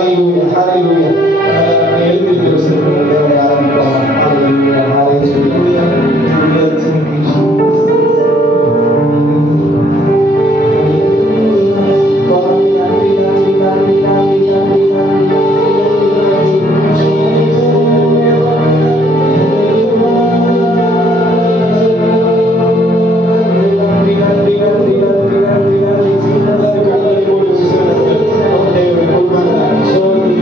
ஹalleluya ஹalleluya எழுந்திருக்கிற சிறுவர்கள் தேவனை ஆராதிக்கலாம். ஹalleluya ஹalleluya So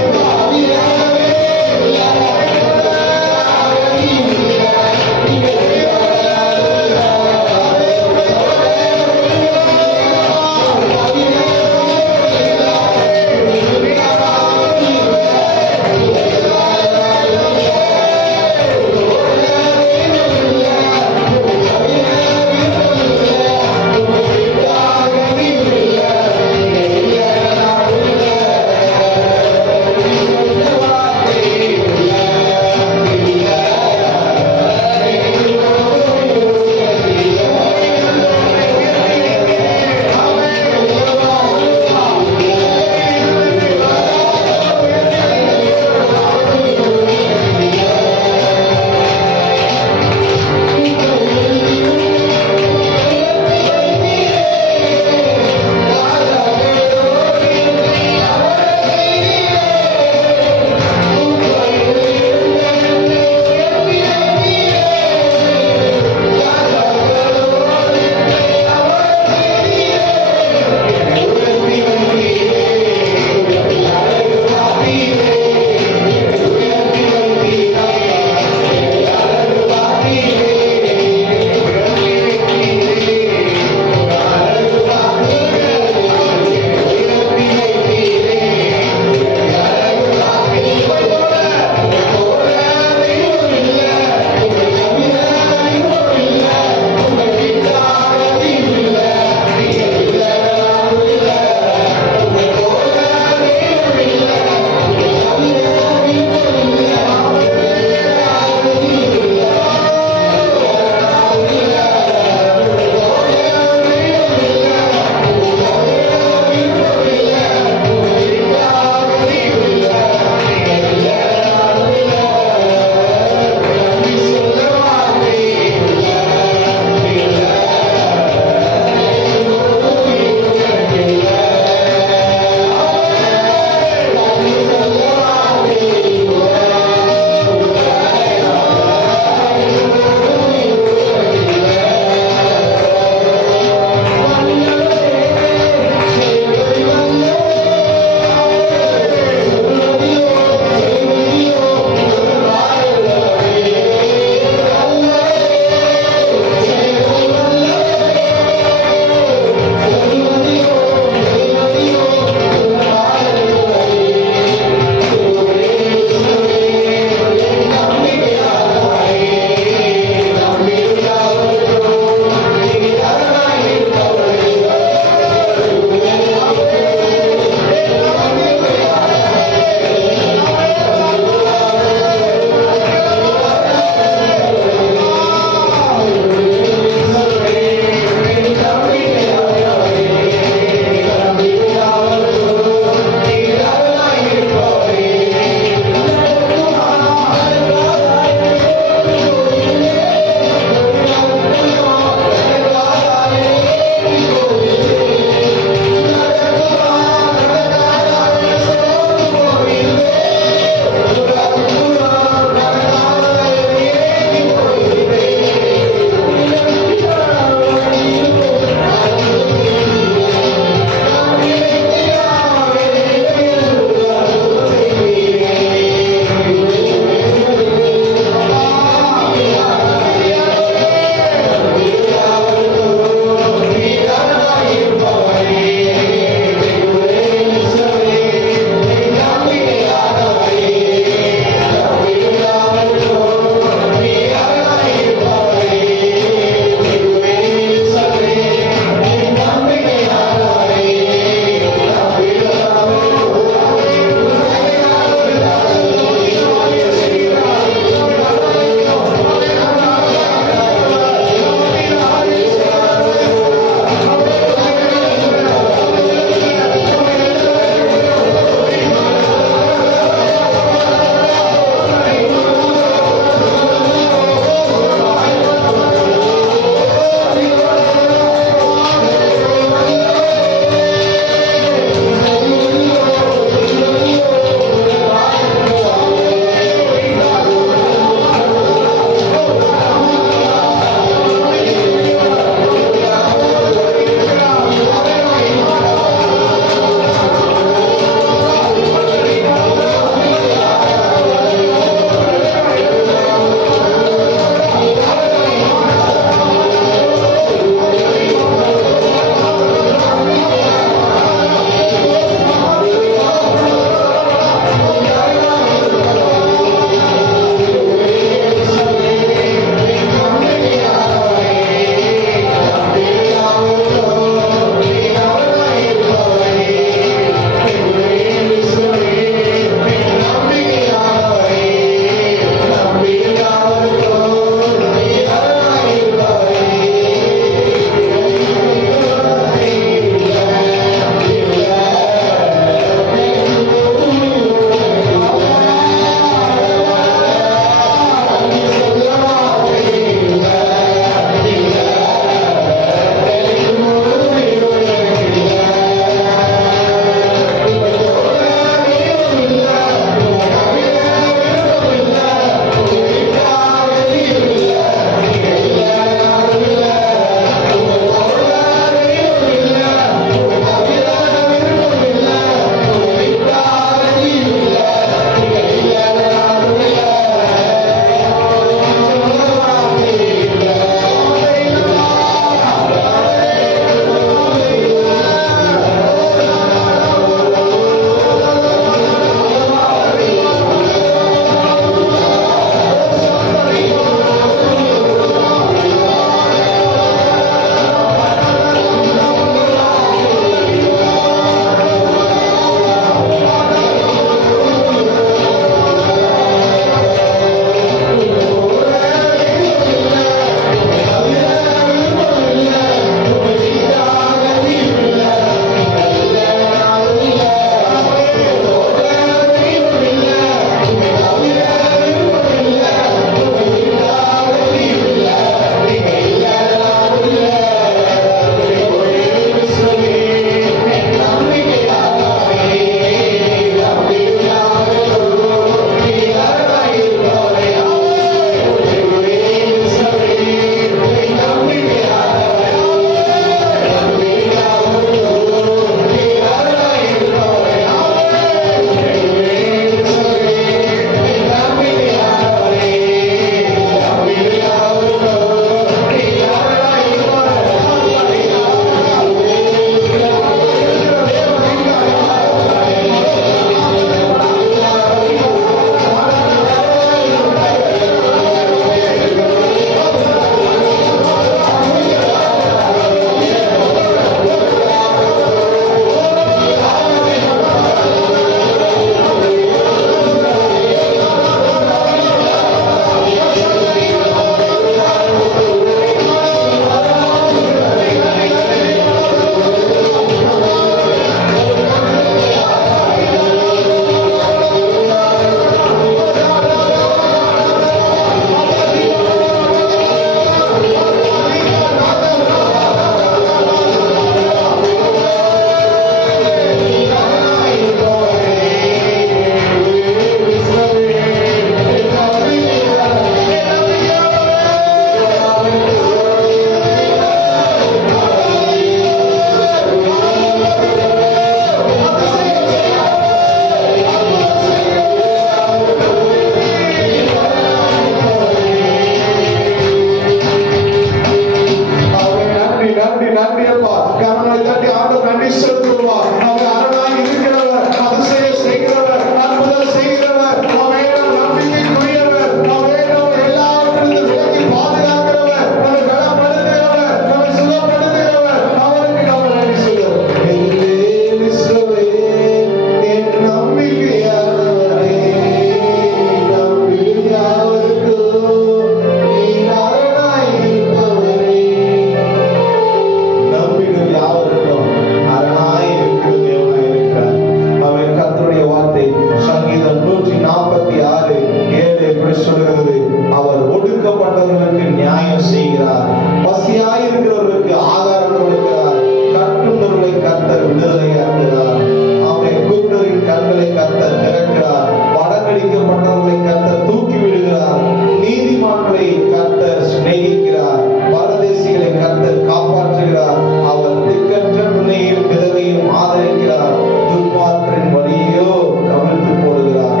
146:7 இப்படி சொல்கிறது, அவர் ஒடுக்கப்பட்டவர்களுக்கு நியாயம் செய்கிறார், பசியாயிருக்கிறவர்களுக்கு ஆகாரம் கொடுக்கிறார், கட்டுண்டவர்களை கர்த்தர் விடுதலையாக்குகிறார். அவனை குருடரின் கண்களை கர்த்தர் திறக்கிறார், வடங்கடிக்கப்பட்டவர்களை கர்த்தர் தூக்கி விடுகிறார், நீதிமான்களை கர்த்தர் சிநேகிக்கிறார், பரதேசிகளை கர்த்தர் காப்பாற்றுகிறார். அவர் திக்கற்ற பிள்ளையும் விதவையும் ஆதரிக்கிறார், துன்மார்க்கரின் வழியோ கவிழ்த்து போடுகிறார்.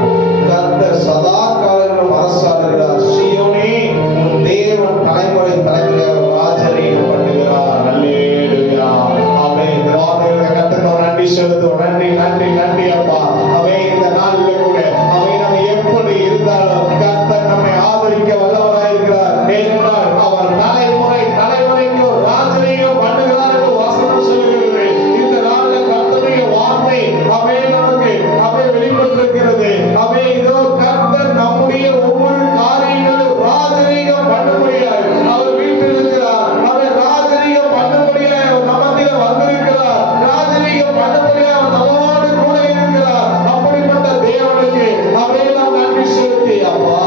கர்த்தர் சதா காலங்களும் அரசாடுகிறார். சீயோனே, உன் தேவன் தலைமுறை தலைமுறையாக ராஜரீகம் பண்ணுகிறார். அல்லேலூயா. ஆமென். கர்த்தருக்கு நன்றி செலுத்துவோம். நன்றி நன்றி நன்றி அப்பா. அவன் இந்த நாளில் கூட அவன் நம்ம எப்படி இருந்தாலும் கர்த்தர் நம்மை ஆதரிக்க வல்லவராயிருக்கிறார். ஏனென்றால் அவர் தலைமுறை தலைமுறைக்கு ராஜரீகம் பண்ணுகிறார் என்று வசனம் சொல்கிறது. இந்த நாளில் கர்த்தருடைய வார்த்தை அவன் நமக்கு அவன் வெளிப்பட்டிருக்கிறது. அவன் இதோ கர்த்தர் நம்முடைய ஒவ்வொரு காரியங்களும் ராஜரீகம் பண்ணும்படியாய் அவர் வீட்டில் இருக்கிறார். அவன் ராஜரீகம் பண்ணும்படியாய் அவர் நமத்திலே வந்திருக்கிறார். ராஜரீகம் பண்ணும்படியாய் அவர் நம்மோடு கூட இருக்கிறார். அப்படிப்பட்ட தேவனுக்கு அவன் நாம் நன்றி செலுத்தி அப்பா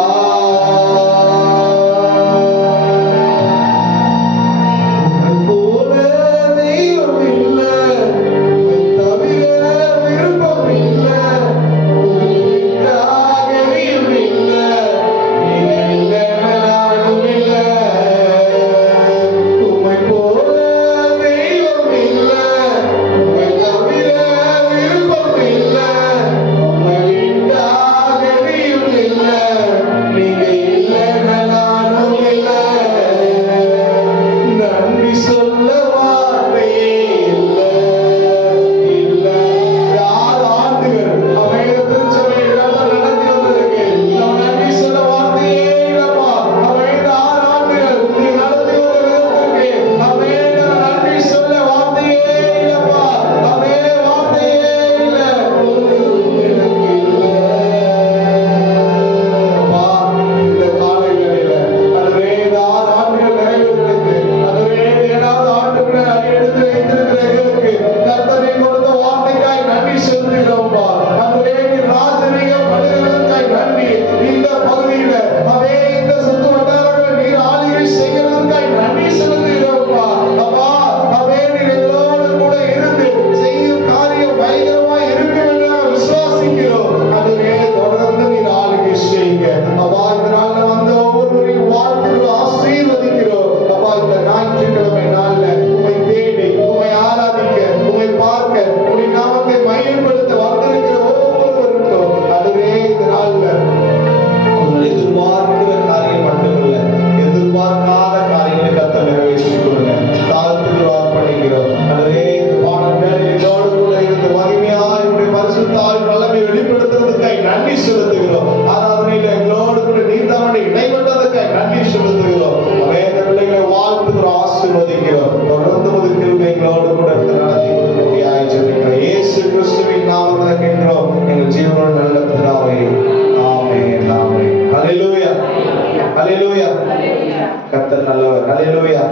கர்த்தர் நல்லவர். ஹல்லேலூயா.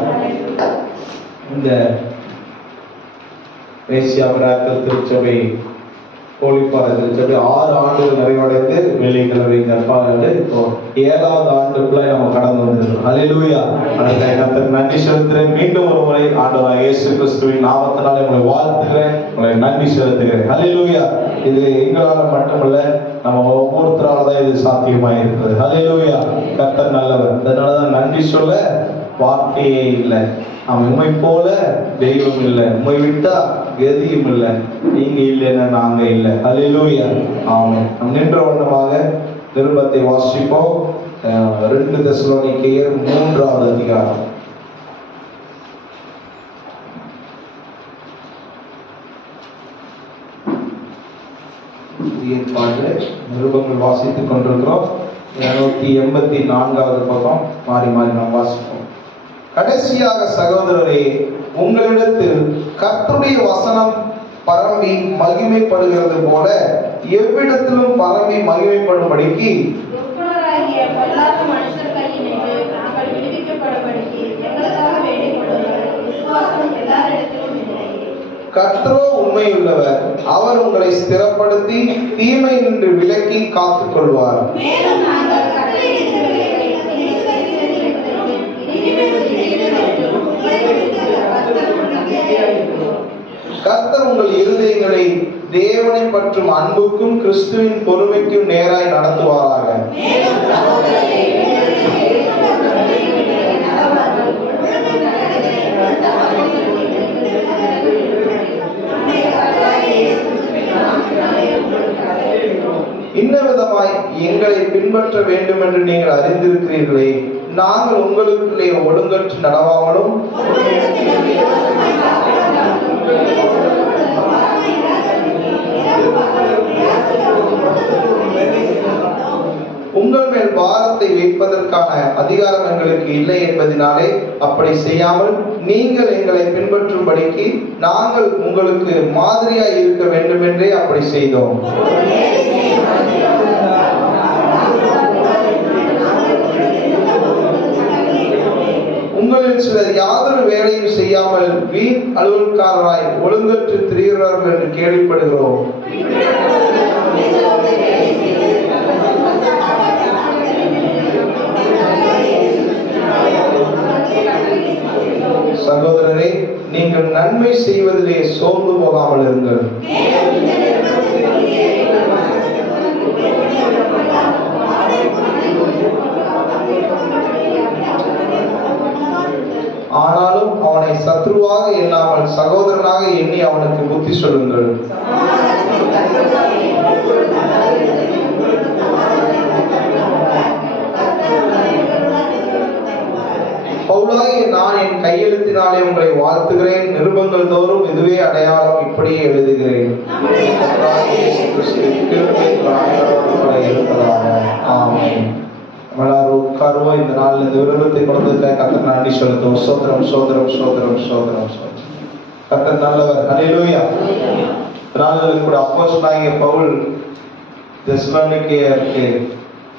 இந்த ஏசியா மிராக்கிள் திருச்சபை கோழிப்பாறை திருச்சபை 6 ஆண்டுகள் நிறைவடைந்து வெள்ளிக்கிழமை கற்பாடு இப்போ 7வது ஆண்டுக்குள்ள நம்ம கடந்து வந்துருக்கோம். ஹல்லேலூயா. அதுக்காக கர்த்தருக்கு நன்றி செலுத்துகிறேன். மீண்டும் ஒரு முறை ஆண்டவராகிய இயேசு கிறிஸ்துவின் நாமத்தினாலே உங்களை வாழ்த்துகிறேன், உங்களை நன்றி செலுத்துகிறேன். ஹல்லேலூயா. இது எங்களால மட்டுமல்ல, நம்ம ஒவ்வொருத்தரால தான் இது சாத்தியமாக இருக்கிறது. ஹல்லேலூயா. கர்த்தர் நல்லவர். அதனாலதான் நன்றி சொல்ல வார்த்தையே இல்லை. அவன் உண்மை போல தெய்வம் இல்லை, உண்மை விட்டா கதியும் இல்லை, நீங்க இல்லைன்னா நாங்க இல்லை. ஹல்லேலூயா. ஆமென். நம் நின்ற வண்ணமாக நிருபத்தை வாசிப்போம். 2 தெசலோனிக்கேயர் 3வது அதிகாரம். நிருபங்கள் வாசித்துக் கொண்டிருக்கிறோம். 284வது பக்கம் மாறி மாறி நாம் வாசிப்போம். கடைசியாக சகோதரரே, உங்களிடத்தில் கர்த்தருடைய வசனம் பரம்பி மகிமைப்படுகிறது போல எவ்விடத்திலும் பரம்பி மகிமைப்படும்படிக்கு கர்த்தரோ உண்மையுள்ளவர், அவர் உங்களை ஸ்திரப்படுத்தி தீமை நின்று விலக்கி காத்துக் கொள்வார். கர்த்தர் உங்கள் இருதயங்களை தேவனை பற்றும் அன்புக்கும் கிறிஸ்துவின் பொறுமைக்கும் நேராய் நடத்துவாராக. இன்ன விதமாய் எங்களை பின்பற்ற வேண்டும் என்று நீங்கள் அறிந்திருக்கிறீர்களே, நாங்கள் உங்களுக்குள்ளே ஒழுங்கற்று நடவாமலும் உங்கள் மேல் பாரத்தை வைப்பதற்கான அதிகாரம் எங்களுக்கு இல்லை என்பதனாலே அப்படி செய்யாமல் நீங்கள் எங்களை பின்பற்றும்படிக்கு நாங்கள் உங்களுக்கு மாதிரியாய் இருக்க வேண்டும் என்றே அப்படி செய்தோம். உங்களில் சிலர் யாதொரு வேலையும் செய்யாமல் வீண் அலுவல்காரராய் ஒழுங்கற்று திரிகிறார்கள் என்று கேள்விப்படுகிறோம். சகோதரரே, நீங்கள் நன்மை செய்வதிலே சோர்ந்து போகாமல் இருங்கள். ஆனாலும் அவனை சத்ருவாக எண்ணாமல் சகோதரனாக எண்ணி அவனுக்கு புத்தி சொல்லுங்கள். பவுலாகிய நான் என் கையெழுத்தினாலே உங்களை வாழ்த்துகிறேன். நிருபங்கள் தோறும் இதுவே அடையாளம், இப்படியே எழுதுகிறேன். உட்காருவோம். இந்த நாள் இந்த விருப்பத்தை கொடுத்ததுல கர்த்தர் நன்றி செலுத்துவோம். சோதரம் சோதரம் சோதரம் சோதரம் சோதரம். கர்த்தர் நல்லவர். ஹல்லேலூயா. நாளுக்கு கூட அப்போஸ்தலனாகிய பவுல் தெசலோனிக்கேயருக்கு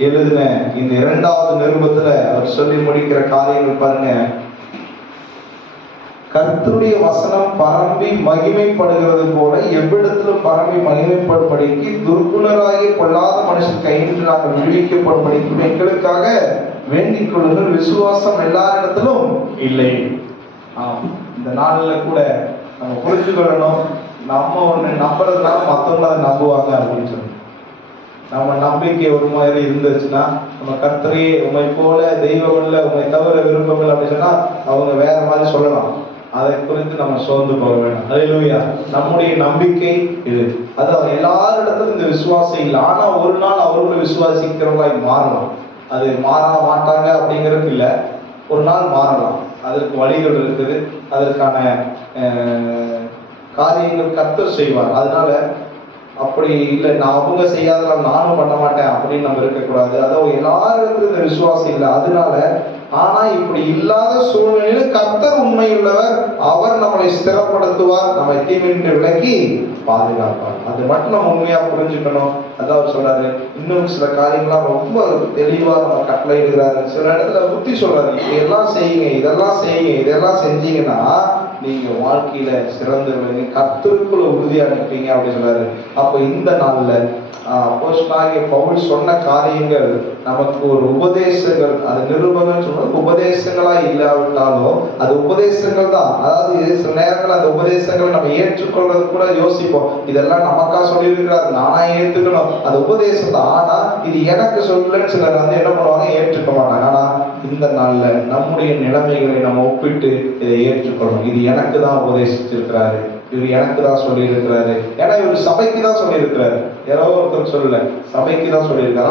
எழுதின இந்த இரண்டாவது நிருபத்துல அவர் சொல்லி முடிக்கிற காரியங்கள் பாருங்க. கர்த்தருடைய வசனம் பரம்பி மகிமைப்படுகிறது போல எவ்விடத்திலும் பரம்பி மகிமைப்படும்படிக்கு துர்க்குணராகிய பொல்லாத மனுஷன் கையின்றி நாங்கள் விடுவிக்கப்படும்படிக்கும் எங்களுக்காக வேண்டிக் கொள்ளுங்கள். விசுவாசம் எல்லாரிடத்திலும் இல்லை. இந்த நாள்ல கூட நம்ம புரிஞ்சு கொள்ளணும், நம்ம ஒண்ணு நம்புறதுனால மற்றவங்க அதை நம்புவாங்க அப்படின்னு சொல்லி நம்ம நம்பிக்கை ஒரு மாதிரி இருந்துச்சுன்னா, நம்ம கர்த்தரே உண்மை போல தெய்வம் இல்லை, உண்மை தவிர விருப்பம் இல்லை அப்படின்னு சொன்னா அவங்க வேற மாதிரி சொல்லலாம். அதை குறித்து நம்ம சோர்ந்து போக வேண்டாம். ஹல்லேலூயா. நம்முடைய நம்பிக்கை இது. அது எல்லாரிடத்திலும் இந்த விசுவாசம் இல்லை. ஆனா ஒரு நாள் அவர்கள் விசுவாசிக்கிறவங்களாய் மாறலாம். அது மாற மாட்டாங்க அப்படிங்கிறது இல்லை, ஒரு நாள் மாறலாம். அதற்கு வழிகள் இருக்குது, அதற்கான காரியங்கள் கர்த்தர் செய்வார். அதனால அப்படி இல்லை, நான் அவங்க செய்யாதெல்லாம் நானும் பண்ண மாட்டேன் அப்படின்னு நம்ம இருக்கக்கூடாது. அதாவது எல்லாருக்கும் இந்த விசுவாசம் இல்லை. அதனால ஆனா இப்படி இல்லாத சூழ்நிலையில கர்த்தர் உண்மையுள்ளவர், அவர் நம்மளை ஸ்திரப்படுத்துவார், நம்மை தீமையின்றி விலக்கி பாதுகாப்பார். அது மட்டும் நம்ம உண்மையா புரிஞ்சுக்கணும். அதான் அவர் சொல்றாரு. இன்னும் சில காரியங்கள்லாம் ரொம்ப தெளிவா நம்ம கட்டளை இடுகிறாரு. சில இடத்துல புத்தி சொல்றாரு, இதெல்லாம் செய்யுங்க, இதெல்லாம் செய்யுங்க, இதெல்லாம் செஞ்சீங்கன்னா நீங்க வாழ்க்கையில சிறந்து விளங்கி கர்த்தருக்குள்ள உறுதியா நிற்பீங்க அப்படின்னு சொல்றாரு. அப்ப இந்த நாள்ல அப்போஸ்தலனாகிய பவுல் சொன்ன காரியங்கள் நமக்கு ஒரு உபதேசங்கள், அது நிருபங்கள் சொல்றது உபதேசங்களா இல்லாவிட்டாலும் அது உபதேசங்கள் தான். அதாவது சில நேரங்கள் அந்த உபதேசங்கள் நம்ம ஏற்றுக்கொள்றது கூட யோசிப்போம், இதெல்லாம் நமக்கா சொல்லியிருக்கிறாரு, நானா ஏற்றுக்கணும், அது உபதேசம் தான். ஆனா இது எனக்கு சொல்லலன்னு சிலர் வந்து என்ன பண்ணுவாங்க, ஏற்றுக்க மாட்டாங்க. ஆனா இந்த நாள்ல நம்முடைய நிலைமைகளை நம்ம ஒப்பிட்டு இதை ஏற்றுக்கொள்ளணும். இது எனக்கு தான் உபதேசிச்சிருக்கிறாரு, இவர் எனக்கு தான் சொல்லி இருக்கிறாரு. ஏன்னா இவர் சபைக்கு தான் சொல்லி இருக்கிறாரு, யாரோ ஒருத்தர் சொல்லல, சபைக்கு தான் சொல்லியிருக்காரு.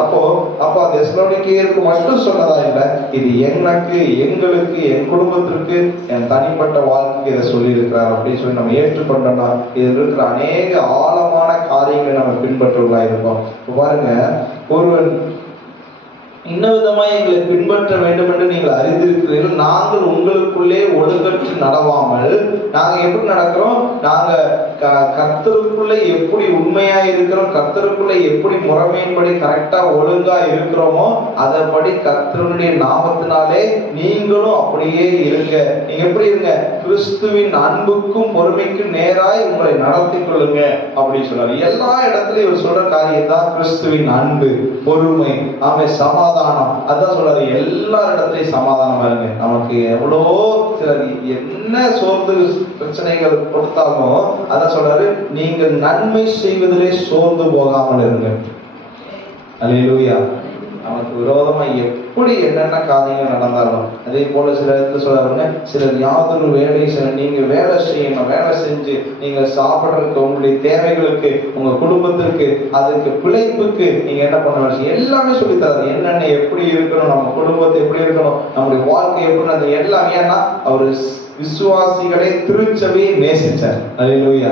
அப்போ தெசலோனிக்கேயருக்கு மட்டும் சொன்னதா இல்லை, இது எனக்கு, எங்களுக்கு, என் குடும்பத்திற்கு, என் தனிப்பட்ட வாழ்க்கைக்கு இதை சொல்லி இருக்கிறார் அப்படின்னு சொல்லி நம்ம ஏற்றுக்கொண்டோம்னா இதில் இருக்கிற அநேக ஆழமான காரியங்களை நம்ம பின்பற்றுவதா இருப்போம். பாருங்க, ஒருவன் இன்னும் விதமாய் எங்களை பின்பற்ற வேண்டும் என்று நீங்கள் அறிந்திருக்கிறீர்கள். நாங்கள் உங்களுக்குள்ளே ஒழுங்கற்று நடவாமல், நாங்க எப்படி நடக்கிறோம், நாங்க கர்த்தருக்குள்ள எப்படி உண்மையா இருக்கிறோம், கர்த்தருக்குள்ள எப்படி முறைமையின்படி கரெக்டா ஒழுங்கா இருக்கிறோமோ அதன்படி கர்த்தருடைய நாமத்தினாலே நீங்களும் அப்படியே இருங்க. நீங்க எப்படி இருங்க, கிறிஸ்துவின் அன்புக்கும் பொறுமைக்கும் நேராய் உங்களை நடத்தி கொள்ளுங்க அப்படின்னு சொல்றாரு. எல்லா இடத்துலயும் இவர் சொல்ற காரியம் தான் கிறிஸ்துவின் அன்பு, பொறுமை, ஆமே, சமாதானம். அதான் சொல்றாரு, எல்லா இடத்துலயும் சமாதானமா இருங்க. நமக்கு எவ்வளோ சிலர் என்ன சோர்ந்து பிரச்சனைகள் கொடுத்தாலும் அதான் சொல்றாரு, நீங்கள் நன்மை செய்வதிலே சோர்ந்து போகாமல் இருங்க. அல்லேலூயா. நமக்கு விரோதமா எப்படி என்னென்ன காரியங்கள் நடந்தாலும் அதே போல சில இடத்துல சொல்றாருங்க, சிலர் யாதொரு வேலை நீங்க வேலை செய்யணும், வேலை செஞ்சு நீங்க சாப்பிட்றதுக்கு, உங்களுடைய தேவைகளுக்கு, உங்க குடும்பத்திற்கு, அதுக்கு பிழைப்புக்கு நீங்க என்ன பண்ண எல்லாமே சொல்லி தராரு. என்னென்ன எப்படி இருக்கணும், நம்ம குடும்பத்தை எப்படி இருக்கணும், நம்முடைய வாழ்க்கை எப்படி, அது எல்லாமே. ஏன்னா அவரு விசுவாசிகளை திருச்சபையை நேசிச்சார். அல்லேலூயா.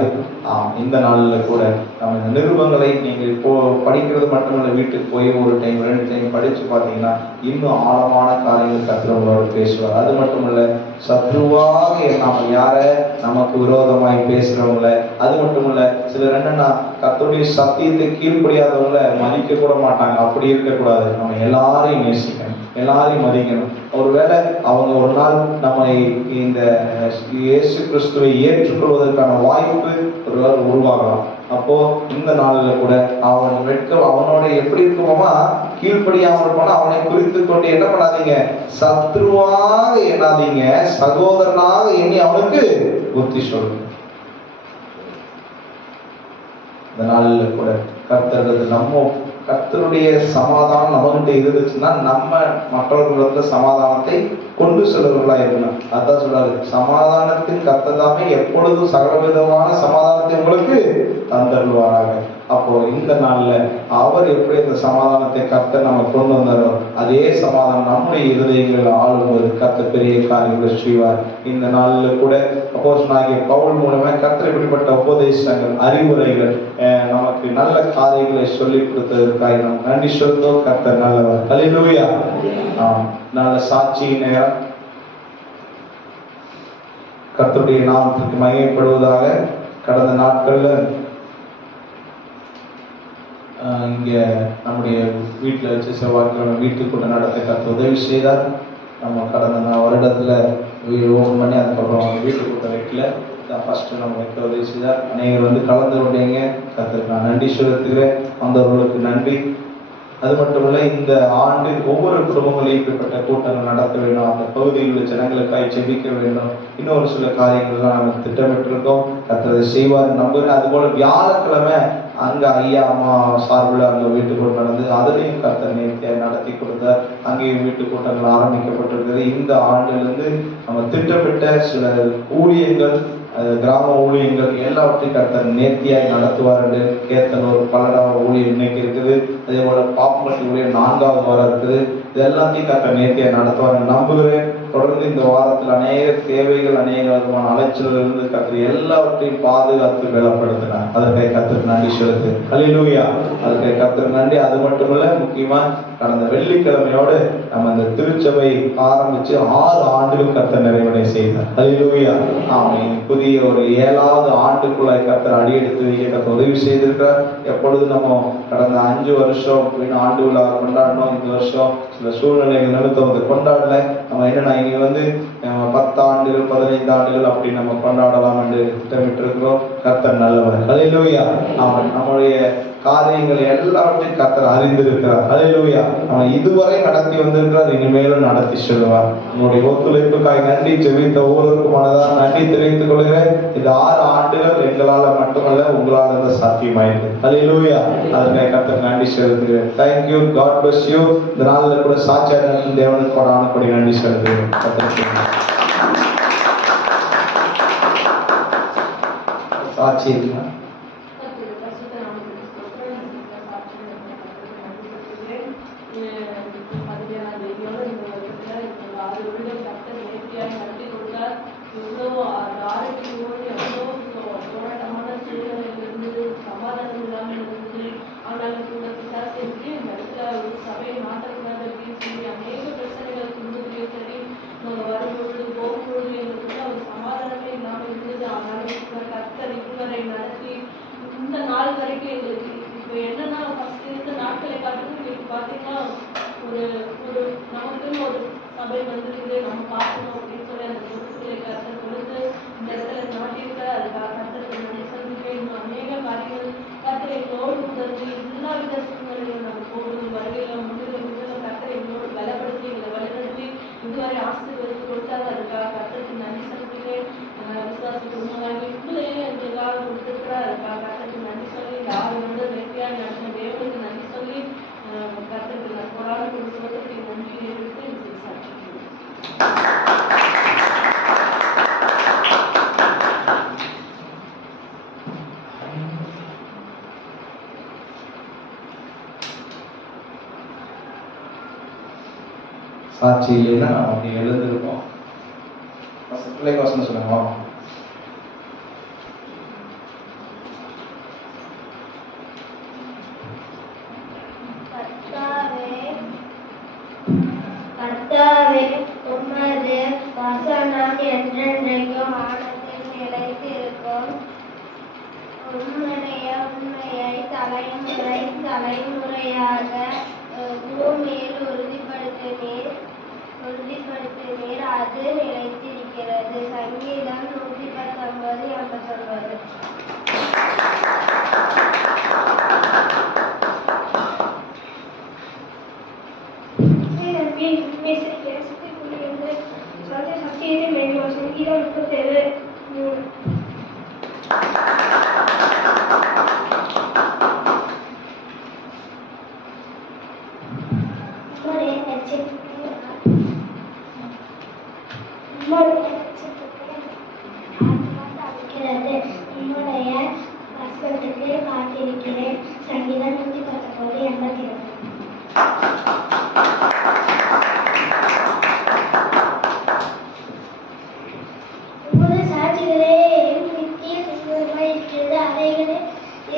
இந்த நாள்ல கூட நம்ம இந்த நிருபங்களை நீங்கள் இப்போ படிக்கிறது மட்டுமல்ல, வீட்டுக்கு போய் ஒரு டைம் 2 டைம் படிச்சு பார்த்தீங்கன்னா இன்னும் ஆழமான காரியங்கள் கர்த்தரோடு பேசுவார். அது மட்டுமல்ல, சத்ருவாக நாம யார நமக்கு விரோதமாய் பேசுறவங்கள, அது மட்டுமல்ல சிலர் என்னன்னா கர்த்தருடைய சத்தியத்தை கீழ்ப்படியாதவங்களை மதிக்க கூட மாட்டாங்க. அப்படி இருக்கக்கூடாது. நம்ம எல்லாரையும் நேசிக்கணும், எல்லாரையும் மதிக்கணும். ஒருவேளை அவங்க ஒரு நாள் நம்மை இந்த இயேசு கிறிஸ்துவை ஏற்றுக்கொள்வதற்கான வாய்ப்பு ஒருவேளை உருவாகலாம். அப்போ இந்த நாளில் கூட அவனோட எப்படி இருக்குமோமா, கீழ்ப்படியாமல் இருப்பானா அவனை குறித்து கொண்டு என்ன பண்ணாதீங்க, சத்ருவாக எண்ணாதீங்க, சகோதரனாக எண்ணி அவனுக்கு புத்தி சொல்லுங்க. இந்த நாளில் கூட கர்த்தருடைய சமாதானம் நம்மகிட்ட இருந்துச்சுன்னா நம்ம மற்றவர்களுக்கு சமாதானத்தை கொண்டு செல்வர்களா இருக்கணும். அதான் சொல்றாரு, சமாதானத்தின் கர்த்ததாமே எப்பொழுதும் சகலவிதமான சமாதானத்தை உங்களுக்கு தந்தருவாராக. அப்போ இந்த நாள்ல அவர் எப்படி இந்த சமாதானத்தை கர்த்தர் நம்ம கொண்டு வந்தாரோ அதே சமாதானம் நம்முடைய இருதயங்கள் ஆளும்போது கர்த்தர் பெரிய காரியங்களை செய்வார். இந்த நாள்ல கூட அப்போஸ்தலனாகிய பவுல் மூலமா கர்த்தர் இப்படிப்பட்ட உபதேசங்கள், அறிவுரைகள், நமக்கு நல்ல காரியங்களை சொல்லி கொடுத்ததற்காக நாம் நன்றி சொல்றோம். கர்த்தர் நல்லவர். அல்லேலூயா. நல்ல சாட்சியின் நேரம். கர்த்தருடைய நாமத்திற்கு மகிமைப்படுவதாக. கடந்த நாட்கள்ல இங்க நம்முடைய வீட்டில் வச்சு செவ்வாய்க்கிழமை வீட்டுக்கு கூட நடத்த கர்த்தர் உதவி செய்தார். நம்ம கடந்த வருடத்துல ஓபன் பண்ணி அதுக்கப்புறம் வீட்டு கூட்டம் வைக்கல, ஃபர்ஸ்ட் நம்ம வைக்க உதவி செய்தார். அநேகர் கலந்து கொண்டீங்க. கர்த்தருக்கு நான் நன்றி செலுத்துகிறேன். வந்தவர்களுக்கு நன்றி. அது மட்டுமல்ல, இந்த ஆண்டு ஒவ்வொரு குடும்பங்களையும் இப்படிப்பட்ட கூட்டங்கள் நடத்த வேண்டும், அந்த பகுதியில் உள்ள ஜனங்களுக்காக ஜெபிக்க வேண்டும். இன்னொரு சில காரியங்கள்லாம் நாங்கள் திட்டமிட்டிருக்கோம். கர்த்தர் செய்வார் நம்புகிறேன். அதுபோல வியாழக்கிழமை அங்க ஐயா அம்மா சார்பில் அங்க வீட்டு கூட்டம் நடந்து அதுலேயும் கர்த்தர் நேர்த்தியாக நடத்தி கொடுத்தார். அங்கேயும் வீட்டு கூட்டங்கள் ஆரம்பிக்கப்பட்டிருக்கிறது. இந்த ஆண்டிலிருந்து நம்ம திட்டமிட்ட சில ஊழியங்கள், கிராம ஊழியங்கள் எல்லாவற்றையும் கர்த்தர் நேர்த்தியாய் நடத்துவார் என்று கேத்தனூர் பல்லடாம ஊழியம் இன்னைக்கு இருக்குது. அதே போல பாப்பமட்டி ஊழியம் 4வது வாரம் இருக்குது. இது எல்லாத்தையும் கர்த்தர் நேர்த்தியாய் நடத்துவார் நம்புகிறேன். தொடர்ந்து இந்த வாரத்தில் அநேக தேவைகள், அநேக விதமான அலைச்சல் இருந்து கர்த்தர் எல்லாவற்றையும் பாதுகாத்து பலப்படுத்தினார். அதற்காக கர்த்தருக்கு நன்றி செலுத்து. அல்லேலூயா. அதுக்காக கர்த்தருக்கு நன்றி. அது மட்டுமல்ல, முக்கியமா கடந்த வெள்ளிக்கிழமையோடு நம்ம இந்த திருச்சபை ஆரம்பிச்சு 6 ஆண்டுகள் கர்த்தர் நிறைவடை செய்தார். அல்லேலூயா. புதிய ஒரு 7வது ஆண்டுக்குள்ள கர்த்தர் அடியெடுத்து வைக்க கர்த்தர் உதவி செய்திருக்கிறார். எப்பொழுது நம்ம கடந்த 5 வருஷம் ஆண்டு விழா கொண்டாடணும், இந்த வருஷம் சில சூழ்நிலைகள் நிமித்தம் கொண்டாடல. நம்ம என்னன்னா இனி 10 ஆண்டுகள் 15 ஆண்டுகள் அப்படி நம்ம கொண்டாடலாம் என்று திட்டமிட்டு இருக்கிறோம். கர்த்தர் நல்லவர். அல்லேலூயா. நம்முடைய காரியங்கள் எல்லாவற்றையும் கர்த்தர் அறிந்திருக்கிறார். அல்லேலூயா. அவன் இதுவரை நடத்தி வந்திருக்கிறார், இனிமேலும் நடத்தி செல்வார். உங்களுடைய ஒத்துழைப்புக்காக நன்றி. ஜெபித்த ஒவ்வொருவருக்கும் மனதார நன்றி தெரிவித்துக் கொள்கிறேன். இந்த 6 ஆண்டுகள் எங்களால் மட்டுமல்ல உங்களால் தான் சாத்தியமாயிருக்கு. அல்லேலூயா. அதற்காக கர்த்தர் நன்றி செலுத்துகிறேன். தேங்க்யூ. God bless you. இந்த நாளில் கூட சாட்சியாக தேவனுக்கு ஆனப்படி நன்றி செலுத்துகிறேன். சாட்சி இருக்குங்க. சபையை மாற்றக்கூடாது ஒரு ஒரு நமக்குன்னு ஒரு சபை வந்திருக்கு, நம்ம பார்க்கணும் அப்படின்னு சொல்லி அந்த பொறுப்புகளை கருத்தை கொடுத்து இந்த இடத்துல நாட்டியிருக்க அதுக்காக கருத்துக்கு நன்றி சொல்லிட்டு இன்னும் அநேக காரியங்கள் கருத்தை எங்களோடு உதவி எல்லா வித சூழ்நிலையும் நம்ம போகணும் வருகையில முன்னிலை கருத்தை எங்களோடு பலப்படுத்தி எங்களை வழிநடத்தி இதுவரை ஆசீர்வதித்து கொடுத்தாங்க. அதுக்காக கருத்துக்கு நன்றி சொல்லிட்டு விசுவாசத்துக்கு உண்மையாக இப்படியே எங்களுக்காக கொடுத்துருக்கிறார். அதுக்காக கருத்துக்கு நன்றி சொல்லி யார் வந்து வெற்றியாக நடத்தின தேவனுக்கு நன்றி சொல்லி கருத்துக்கு நற்பொருளாக கொடுத்து நன்றி எடுத்து சாட்சி இல்லைன்னா அப்படி எழுந்திருப்போம். பிள்ளைக்கு வசனம் சொல்லுங்க. கர்த்தாவே உமது வசனம் என்றென்றைக்கும் வானத்தில் நிலைத்திருக்கும். உம்முடைய உண்மையை தலைமுறை தலைமுறையாக பூமியில் உறுதிப்படுத்தினீர். அது நிலைத்திருக்கிறது. சங்கீதம் 119:89. உம்முடைய வசனத்துக்கு காத்திருக்கிறேன். சங்கீதம் 119:82. சாட்சிகளே என் நித்திய சிங்கமாய் இருக்கிறது. அவைகளே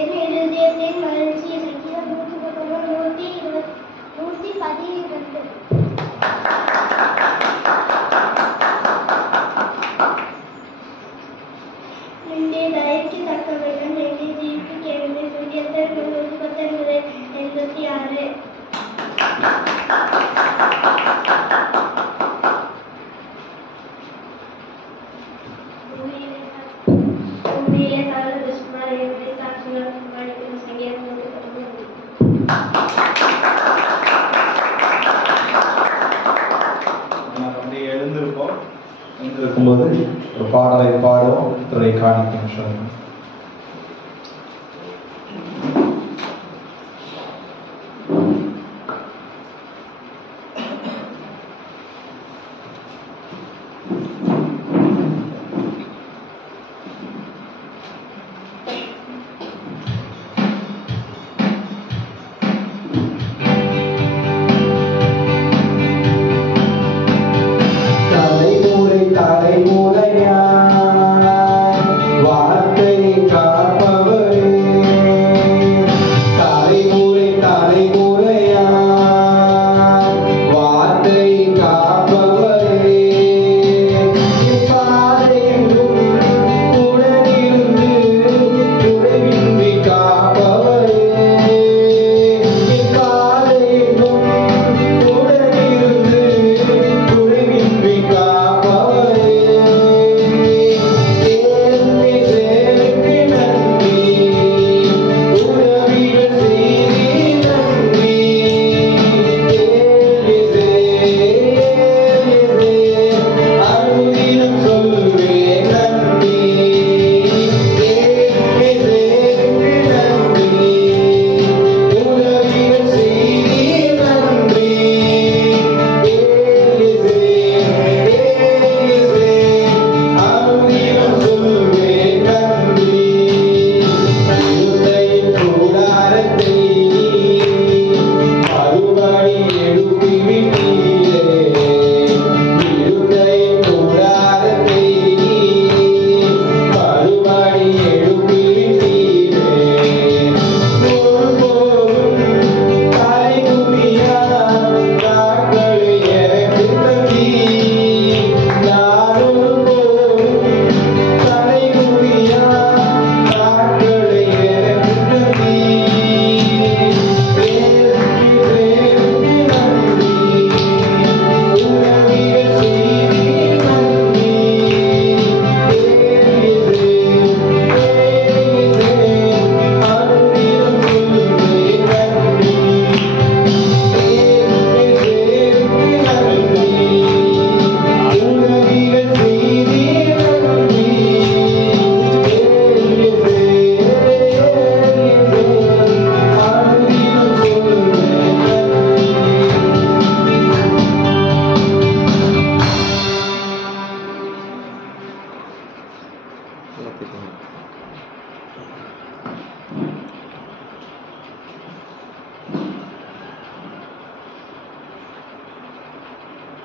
என் இருதயத்தின் மகிழ்ச்சி. சங்கீதம் 119:112. என்னுடைய தயக்கு தக்கவைகள் என்னுடைய தீர்ப்பு கேள்வி. சங்கீதம் 119:86. எழுந்திருக்கும்போது ஒரு பாடலை பாடுவோம். துறை காணிக்கும் சொல்லுங்க. தலைமுறையாய் வார்த்தை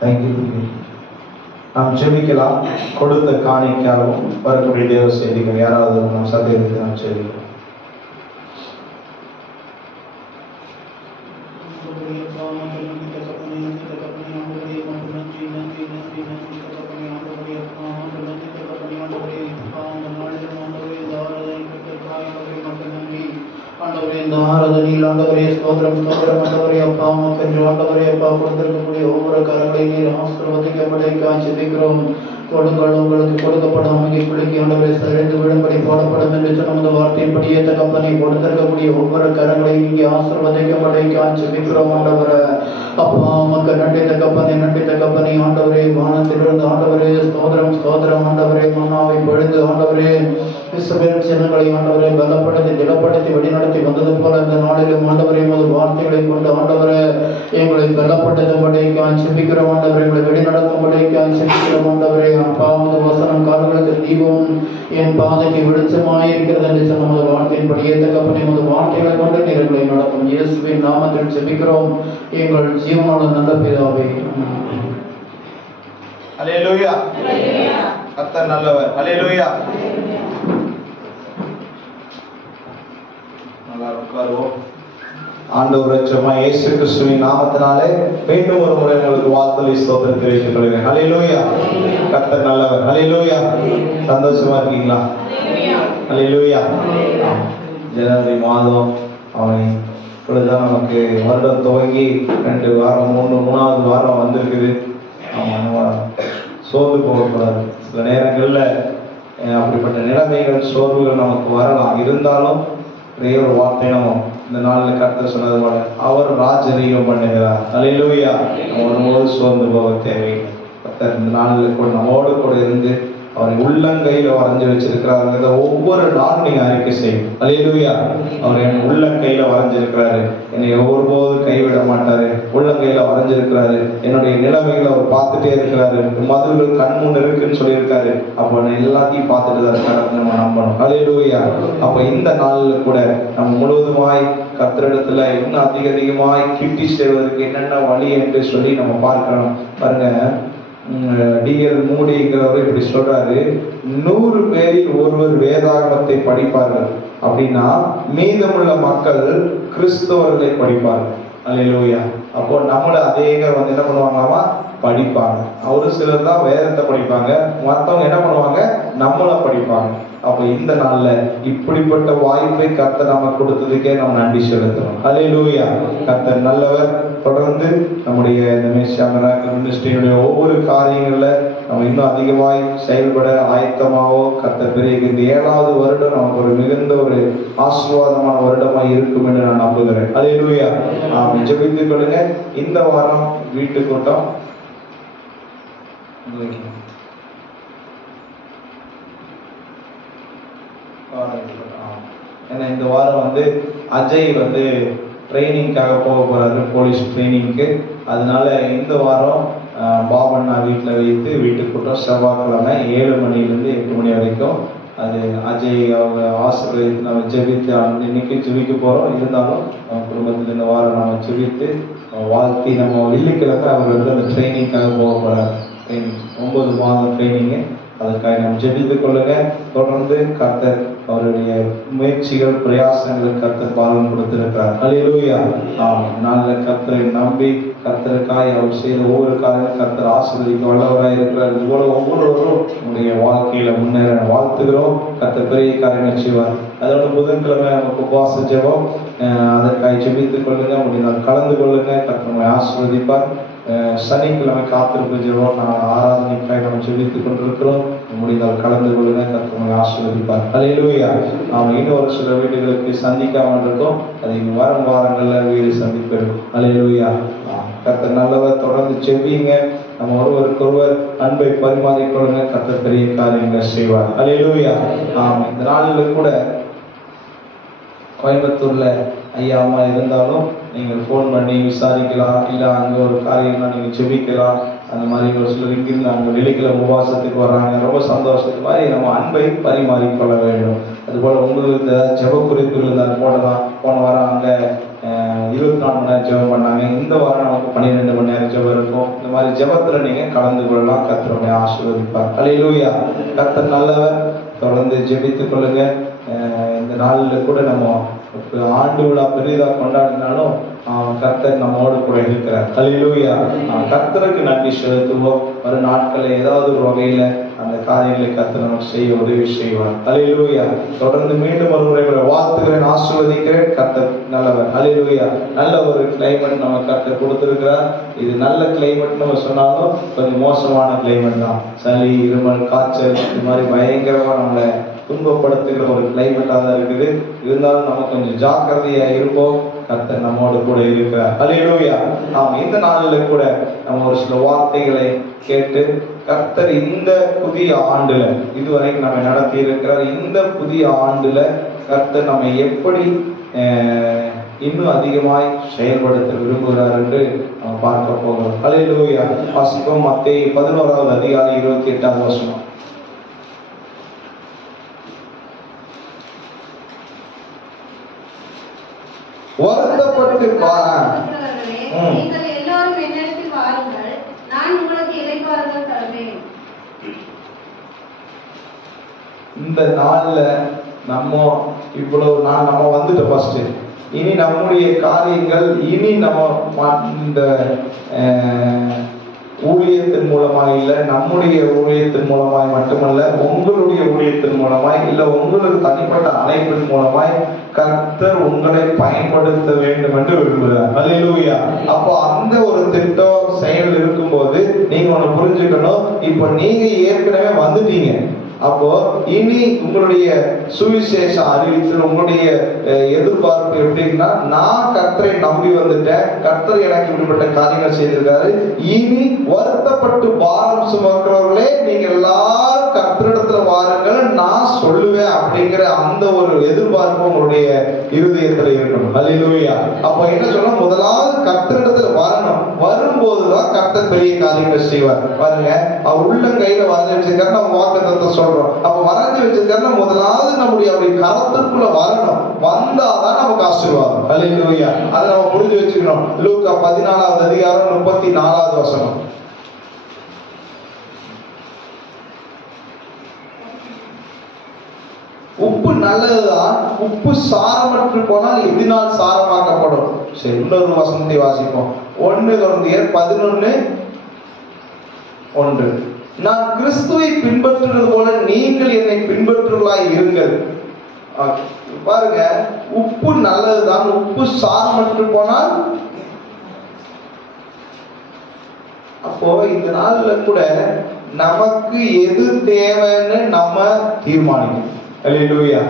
தேங்க்யூ. நாம் ஜெபிக்கலாம். கொடுத்த காணிக்காகவும் வரக்கூடிய தேவ செய்திகள் யாராவது நாம் சந்தேகத்தை நாம் ஜெபிக்கலாம். ஒவ்வொரு கரங்களையும் ஆசீர்வதிக்கப்படைக்காய் ஜெபிக்கிறோம். கொடுங்கள், உங்களுக்கு கொடுக்கப்படும், அங்கே குளிக்கு ஆண்டவரே சரிந்து விடும்படி போடப்படும் என்று சொன்ன வார்த்தையின்படியே தகப்பனை கொடுத்திருக்கக்கூடிய ஒவ்வொரு கரங்களையும் இங்கே ஆசீர்வதிக்கப்படைக்காய் ஜெபிக்கிறோம். ஆண்டவரே அப்பா உமக்கு நன்றி தகப்பனே, நன்றி தகப்பனே. ஆண்டவரே வானத்திலிருந்து ஆண்டவரே ஸ்தோத்திரம் ஸ்தோத்திரம். ஆண்டவரே மன்னாவை பொழிந்து ஆண்டவரே இஸ்ரவேல் ஜனங்களை ஆண்டவரை பலப்படுத்தி திடப்படுத்தி வழிநடத்தி வந்தது போல இந்த நாளிலும் ஆண்டவரை உமது வார்த்தைகளை கொண்டு ஆண்டவரை எங்களை பலப்படுத்தும்படிக்காய் ஜெபிக்கிறோம். ஆண்டவரை எங்களை வழிநடத்தும்படிக்காய் ஜெபிக்கிறோம். ஆண்டவரே அப்பா உமது வசனம் கால்களுக்கு தீபம் என் பாதைக்கு வெளிச்சமாயிருக்கிறது என்று சொன்ன உமது வார்த்தையின்படியே தகப்பனே உமது வார்த்தைகளை கொண்டு நீர் எங்களை நடத்தும். இயேசுவின் நாமத்தில் ஜெபிக்கிறோம் எங்கள் ஜீவனோட நல்ல பிதாவே. அல்லேலூயா. கர்த்தர் நல்லவர். அல்லேலூயா. நல்லா உட்காருவோம். ஆண்டவர் இரட்சகர் இயேசு கிறிஸ்துவின் நாமத்தினாலே மீண்டும் ஒரு முறை உங்களுக்கு வாழ்த்துக்களை ஸ்தோத்திரம் தெரிவித்துக் கொள்கிறேன். அல்லேலூயா. கர்த்தர் நல்லவர். அல்லேலூயா. சந்தோஷமா இருக்கீங்களா? அல்லேலூயா. ஜனவரி மாதம் அவனை இப்பொழுதுதான் நமக்கு வருடம் துவங்கி 2 வாரம் 3வது வாரம் வந்திருக்குது. ஆமா, சோர்ந்து போகக்கூடாது. சில நேரங்களில் அப்படிப்பட்ட நிலைமைகள் சோர்வுகள் நமக்கு வரலாம். இருந்தாலும் ஒரே ஒரு வார்த்தை நம்ம இந்த நாளில் கர்த்தர் சொன்னது போல அவர் ராஜரீகம் பண்ணுகிறார். அல்லேலூயா. நம்ம ஒருபோது சோர்ந்து போக தேவையில்லை. கர்த்தர் இந்த நாளில் கூட நம்மோடு கூட இருந்து அவரை உள்ளங்கையில வரைஞ்சு வச்சிருக்கிறாருங்கிறத ஒவ்வொரு நாளும் நீங்க அறிக்கை செய்யும். அல்லேலூயா. அவர் என் உள்ளங்கையில வரைஞ்சிருக்கிறாரு, என்னை ஒருபோது கைவிட மாட்டாரு, உள்ளங்கையில வரைஞ்சிருக்கிறாரு, என்னுடைய நிலைமைகளை அவர் பார்த்துட்டே இருக்கிறாரு, மதுகள் கண் முன் இருக்குன்னு சொல்லியிருக்காரு. அப்ப நான் எல்லாத்தையும் பார்த்துட்டு தான் இருக்காரு நம்ம நம்பணும். அல்லேலூயா. அப்ப இந்த நாளில் கூட நம்ம முழுவதுமாய் கர்த்தரிடத்துல இன்னும் அதிகமாய் கிட்டி செய்வதற்கு என்னென்ன வழி என்று சொல்லி நம்ம பார்க்கிறோம். பாருங்க, டிஎல் மூடிங்கிறவர் இப்படி சொல்றாரு, 100 பேரில் ஒருவர் வேதாகமத்தை படிப்பார்கள் அப்படின்னா மீதமுள்ள மக்கள் கிறிஸ்தவர்களை படிப்பார்கள். அல்லேலூயா. அப்போ நம்மள அதேக என்ன பண்ணுவாங்களாமா, படிப்பாங்க. ஒரு சிலர் தான் வேதத்தை படிப்பாங்க, மற்றவங்க என்ன பண்ணுவாங்க, நம்மள படிப்பாங்க. அப்ப இந்த நாள்ல இப்படிப்பட்ட வாய்ப்பை கர்த்தர் நமக்கு கொடுத்ததுக்கே நம்ம நன்றி செலுத்தணும். அல்லேலூயா. கர்த்தர் நல்லவர். தொடர்ந்து நம்முடைய இந்த மினிஸ்ட்ரியுடைய ஒவ்வொரு காரியங்கள்ல நம்ம இன்னும் அதிகமாய் செயல்பட ஆயத்தமாவோ கர்த்தர் பெரிய இந்த 7வது வருடம் நமக்கு ஒரு மிகுந்த ஒரு ஆசீர்வாதமான வருடமாய் இருக்கும் என்று நான் நம்புகிறேன். அல்லேலூயா. ஜெபித்துக் கொள்ளுங்க. இந்த வாரம் வீட்டு கூட்டம் ஏன்னா இந்த வாரம் அஜய் ட்ரைனிங்காக போக போறாரு, போலீஸ் ட்ரைனிங்க்கு. அதனால இந்த வாரம் பாபண்ணா வீட்டில் வைத்து வீட்டுக்கு கூட்டம் செவ்வாய்க்கிழமை 7 மணிலேருந்து 8 மணி வரைக்கும். அது அஜய் அவங்க ஆசிரியர் நம்ம ஜெபித்து இன்னைக்கு ஜெபிக்க போகிறோம். இருந்தாலும் நம்ம குடும்பத்தில் இந்த வாரம் நம்ம ஜெபித்து வாழ்க்கை நம்ம வெள்ளிக்கிழமை அவர் அந்த ட்ரைனிங்காக போக போகிறார். ட்ரைனிங் 9 மாதம் ட்ரைனிங்கு. அதற்காக நம்ம ஜெபித்துக் கொள்ளுங்க. தொடர்ந்து கர்த்தர் அவருடைய முயற்சிகள் பிரயாசங்களுக்கு கர்த்தர் பாலம் கொடுத்திருக்கிறார். அல்லேலூயா. நல்ல கர்த்தரை நம்பி கர்த்தருக்காய் அவர் செய்த ஒவ்வொரு காரியம் கர்த்தர் ஆசீர்வதிக்க வல்லவராய் இருக்கிறார். இதுபோல ஒவ்வொருவரும் உங்களுடைய வாழ்க்கையில முன்னேற வாழ்த்துகிறோம். கர்த்தர் பெரிய காரியங்கள் செய்வார். அதோட புதன்கிழமை நமக்கு உபவாச ஜெபம், அதற்காக ஜெபித்துக் கொள்ளுங்க. முடிந்தால் கலந்து கொள்ளுங்க. கர்த்தர் ஆசீர்வதிப்பார். சனிக்கிழமை காத்திருப்பு ஜெபம், நான் ஆராதனைக்காக நம்ம ஜெபித்துக் கொண்டிருக்கிறோம். முடிந்தால் கலந்து கொள்ளுங்க. கர்த்தர் ஆசீர்வதிப்பார். அல்லேலூயா. நாம் இன்னொரு சில வீடுகளுக்கு சந்திக்காமல் இருக்கோம். அது வரும் வாரங்கள்ல வீடு சந்திப்போம். அல்லேலூயா. கர்த்தர் நல்லவர். தொடர்ந்து ஜெபிங்க. நம்ம ஒருவருக்கொருவர் அன்பை பரிமாறிக்கொள்ளுங்க. கர்த்தர் பெரிய காரியங்களை செய்வார். அல்லேலூயா. இந்த நாளில் கூட கோயம்புத்தூர்ல ஐயா அம்மா இருந்தாலும் நீங்கள் ஃபோன் பண்ணி விசாரிக்கலாம். இல்லை அங்கே ஒரு காரியம்னா நீங்கள் ஜெபிக்கலாம். அந்த மாதிரி ஒரு சிலர் இங்கிருந்து அங்கே வெள்ளிக்கிழமை உபவாசத்துக்கு வர்றாங்க. ரொம்ப சந்தோஷத்துக்கு மாதிரி நம்ம அன்பை பரிமாறிக்கொள்ள வேண்டும். அதுபோல் உங்களுக்கு ஜெப குறிப்புகள் இருந்தால் போடலாம். போன வாரம் அங்கே 24 மணி நேரம் ஜெபம் பண்ணாங்க. இந்த வாரம் நமக்கு 12 மணி நேரம் ஜெபம் இருக்கும். இந்த மாதிரி ஜெபத்துல நீங்க கலந்து கொள்ளலாம். கர்த்தரை ஆசீர்வதிப்பார். ஹல்லேலூயா. கர்த்தர் நல்லவர். தொடர்ந்து ஜெபித்துக் கொள்ளுங்க. இந்த நாளில் கூட நம்ம ஆண்டு விழா பெரிதாக கொண்டாடினாலும் கர்த்தர் நம்மோடு கூட இருக்கிறார். ஹல்லேலூயா. கர்த்தருக்கு நன்றி செலுத்துவோம். வரும் நாட்களில் ஏதாவது ஒரு வகையில அந்த காரியங்களை கர்த்தர் நமக்கு செய்ய உதவி செய்வார். ஹல்லேலூயா. தொடர்ந்து மீண்டும் ஒரு முறை வாழ்த்துகிறேன், ஆசீர்வதிக்கிறேன். கர்த்தர் நல்லவர். ஹல்லேலூயா. நல்ல ஒரு கிளைமேட் நம்ம கர்த்தர் கொடுத்திருக்கிறார். இது நல்ல கிளைமேட் நம்ம சொன்னாலும் கொஞ்சம் மோசமான கிளைமேட் தான். சளி, இருமல், காய்ச்சல் இது மாதிரி பயங்கரமா நம்மளை துன்பப்படுத்துகிற ஒரு கிளைமேட்டாக தான் இருக்குது. இருந்தாலும் நம்ம கொஞ்சம் ஜாக்கிரதையா இருப்போம். கர்த்தர் நம்மோடு கூட இருக்கிறார். ஹல்லேலூயா. நாம் இந்த நாளில் கூட நம்ம ஒரு சில வார்த்தைகளை கேட்டு கர்த்தர் இந்த புதிய ஆண்டுல இதுவரைக்கும் நம்ம நடத்தி இருக்கிறார். இந்த புதிய ஆண்டுல கர்த்தர் நம்ம எப்படி இன்னும் அதிகமாய் செயல்படுத்த விரும்புகிறார் என்று நம்ம பார்க்க போகிறோம். ஹல்லேலூயா. வாசிப்போம். மத்தேயு 11வது அதிகாரம் 28வது வசனம். வருத்தப்பட்டு நீங்கள் எல்லாரும் என்னிடத்தில் வாருங்கள், நான் உங்களுக்கு இளைப்பாறுதல் தருவேன். இந்த நாள்ல நம்ம இவ்வளவு நாள் நம்ம வந்துட்டோம். ஃபர்ஸ்ட் இனி நம்முடைய காரியங்கள் இனி நம்ம இந்த ஊழியத்தின் மூலமாய் இல்ல, நம்முடைய ஊழியத்தின் மூலமாய் மட்டுமல்ல, உங்களுடைய ஊழியத்தின் மூலமாய் இல்ல, உங்களுக்கு தனிப்பட்ட அழைப்பின் மூலமாய் கர்த்தர் உங்களை பயன்படுத்த வேண்டும் என்று விரும்புகிறார். ஹல்லேலூயா. அப்போ அந்த ஒரு திட்டம் செயல் இருக்கும்போது நீங்க ஒண்ணு புரிஞ்சுக்கணும். இப்போ நீங்க ஏற்கனவே வந்துட்டீங்க. அப்போ இனி உங்களுடைய சுவிசேஷ அறிவித்தல், உங்களுடைய எதிர்பார்ப்பு எப்படின்னா, நான் கர்த்தரை நம்பி வந்துட்டேன், கர்த்தர் எனக்கு இப்படிப்பட்ட காரியங்கள் செய்திருக்காரு, இனி வருத்தப்பட்டு பாரம் சுமக்கிறவர்களே நீங்க எல்லாரும் கர்த்தரிடத்துல வாருங்கள், நான் சொல்லுவேன் அப்படிங்கிற அந்த ஒரு எதிர்பார்ப்பு உங்களுடைய இருதயத்துல இருக்கணும். ஹல்லேலூயா. அப்போ என்ன சொன்னா, முதலாவது கர்த்தரிடத்துல வரணும். வரும்போதுதான் கர்த்தர் பெரிய காரியங்கள் செய்வார். பாருங்க, அவர் உள்ளங்கையில வரைஞ்சு வச்சிருக்காரு, நம்ம வாக்குத்தத்தத்தை சொல்றோம். அப்ப வரைஞ்சு வச்சிருக்காருன்னா முதலாவது நம்முடைய அவருடைய கரத்துக்குள்ள வரணும். வந்தாதான் நமக்கு ஆசீர்வாதம். ஹல்லேலூயா. அதை நம்ம புரிஞ்சு வச்சுக்கணும். லூக்கா 14வது அதிகாரம் 34வது வசனம். உப்பு நல்லதுதான், உப்பு சாரமற்று போனால் எதினால் சாரமாக்கப்படும். சரி, இன்னொரு வசனத்தை வாசிப்போம். 1 கொரிந்தியர் 11:1. நான் கிறிஸ்துவை பின்பற்றுவது போல நீங்கள் என்னை பின்பற்றுவர்களாய் இருங்கள். பாருங்க, உப்பு நல்லதுதான், உப்பு சாரமற்று போனால். அப்போ இந்த நாள்ல கூட நமக்கு எது தேவைன்னு நம்ம தீர்மானிக்கணும். ஹல்லேலூயா.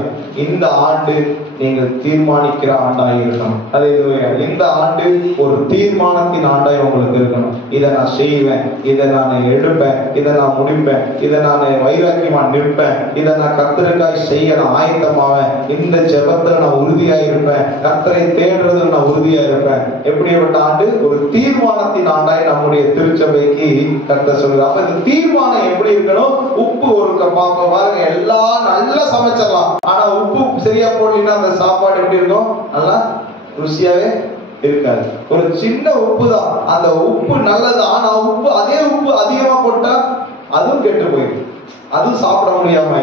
இந்த ஆண்டு நீங்கள் தீர்மானிக்கிற ஆண்டாய் இருக்கணும். ஹல்லேலூயா. இந்த ஆண்டு ஒரு தீர்மானத்தின் ஆண்டாய் உங்களுக்கு இருக்கணும். இதை நான் செய்வேன், இதை நான் எடுப்பேன், இதை நான் முடிப்பேன், இதை நான் வைராக்கியமா நிற்பேன், இதை நான் கர்த்தருக்காய் செய்ய நான் ஆயத்தமாவேன், இந்த ஜெபத்துல நான் உறுதியா இருப்பேன், கர்த்தரை தேடுறதுல நான் உறுதியா இருப்பேன். எப்படிப்பட்ட ஆண்டு? ஒரு தீர்மானத்தின் ஆண்டாய் நம்முடைய திருச்சபைக்கு கர்த்தர் சொல்கிறார். அப்ப இந்த தீர்மானம் எப்படி இருக்கணும்? உப்பு ஒரு பாருங்க, எல்லாம் நல்லா சமைச்சிடலாம், ஆனா உப்பு சரியா போடலன்னா அந்த சாப்பாடு எப்படி இருக்கும்? நல்லா ருசியாவே இருக்காது. ஒரு சின்ன உப்பு தான், அந்த உப்பு நல்லது, ஆனா உப்பு அதே உப்பு அதிகமா போட்டா அதுவும் கெட்டு போயிடும், அதுவும் சாப்பிட முடியாம.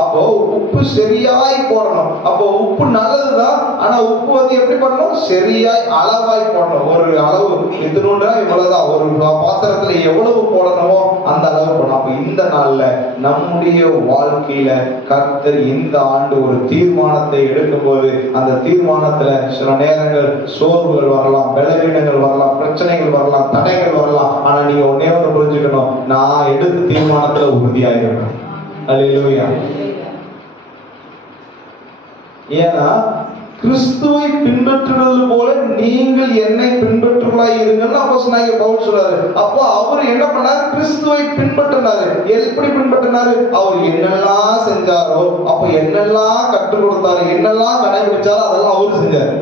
அப்போ உப்பு சரியாய் போடணும். அப்போ உப்பு நல்லதுதான், ஆனா உப்பு வந்து எப்படி பண்ணணும்? சரியாய் அளவாய் போடணும். ஒரு அளவு எதுனா இவ்வளவுதான், ஒரு பாத்திரத்துல எவ்வளவு போடணுமோ அந்த அளவு போடணும். அப்ப இந்த நாள்ல நம்முடைய வாழ்க்கையில கர்த்தர் இந்த ஆண்டு ஒரு தீர்மானத்தை எடுக்கும் போது அந்த தீர்மானத்துல சில நேரங்கள் சோர்வுகள் வரலாம், பலவீனங்கள் வரலாம், பிரச்சனைகள் வரலாம், தடைகள் வரலாம். ஆனா நீங்க ஒன்னே ஒன்று புரிஞ்சுக்கணும், நான் எடுத்த தீர்மானத்துல உறுதியாயிருக்கணும். ஹல்லேலூயா. ஏன்னா கிறிஸ்துவை பின்பற்றுவது போல நீங்கள் என்னை பின்பற்றுவர்களாய் இருங்கன்னு அப்போஸ்தலனாகிய பவுல் சொல்றாரு. அப்போ அவர் என்ன பண்ணாரு? கிறிஸ்துவை பின்பற்றினாரு. எப்படி பின்பற்றினாரு? அவர் என்னெல்லாம் செஞ்சாரோ, அப்ப என்னெல்லாம் கற்றுக் கொடுத்தாரு, என்னெல்லாம் கடைபிடிச்சாரோ அதெல்லாம் அவர் செஞ்சாரு.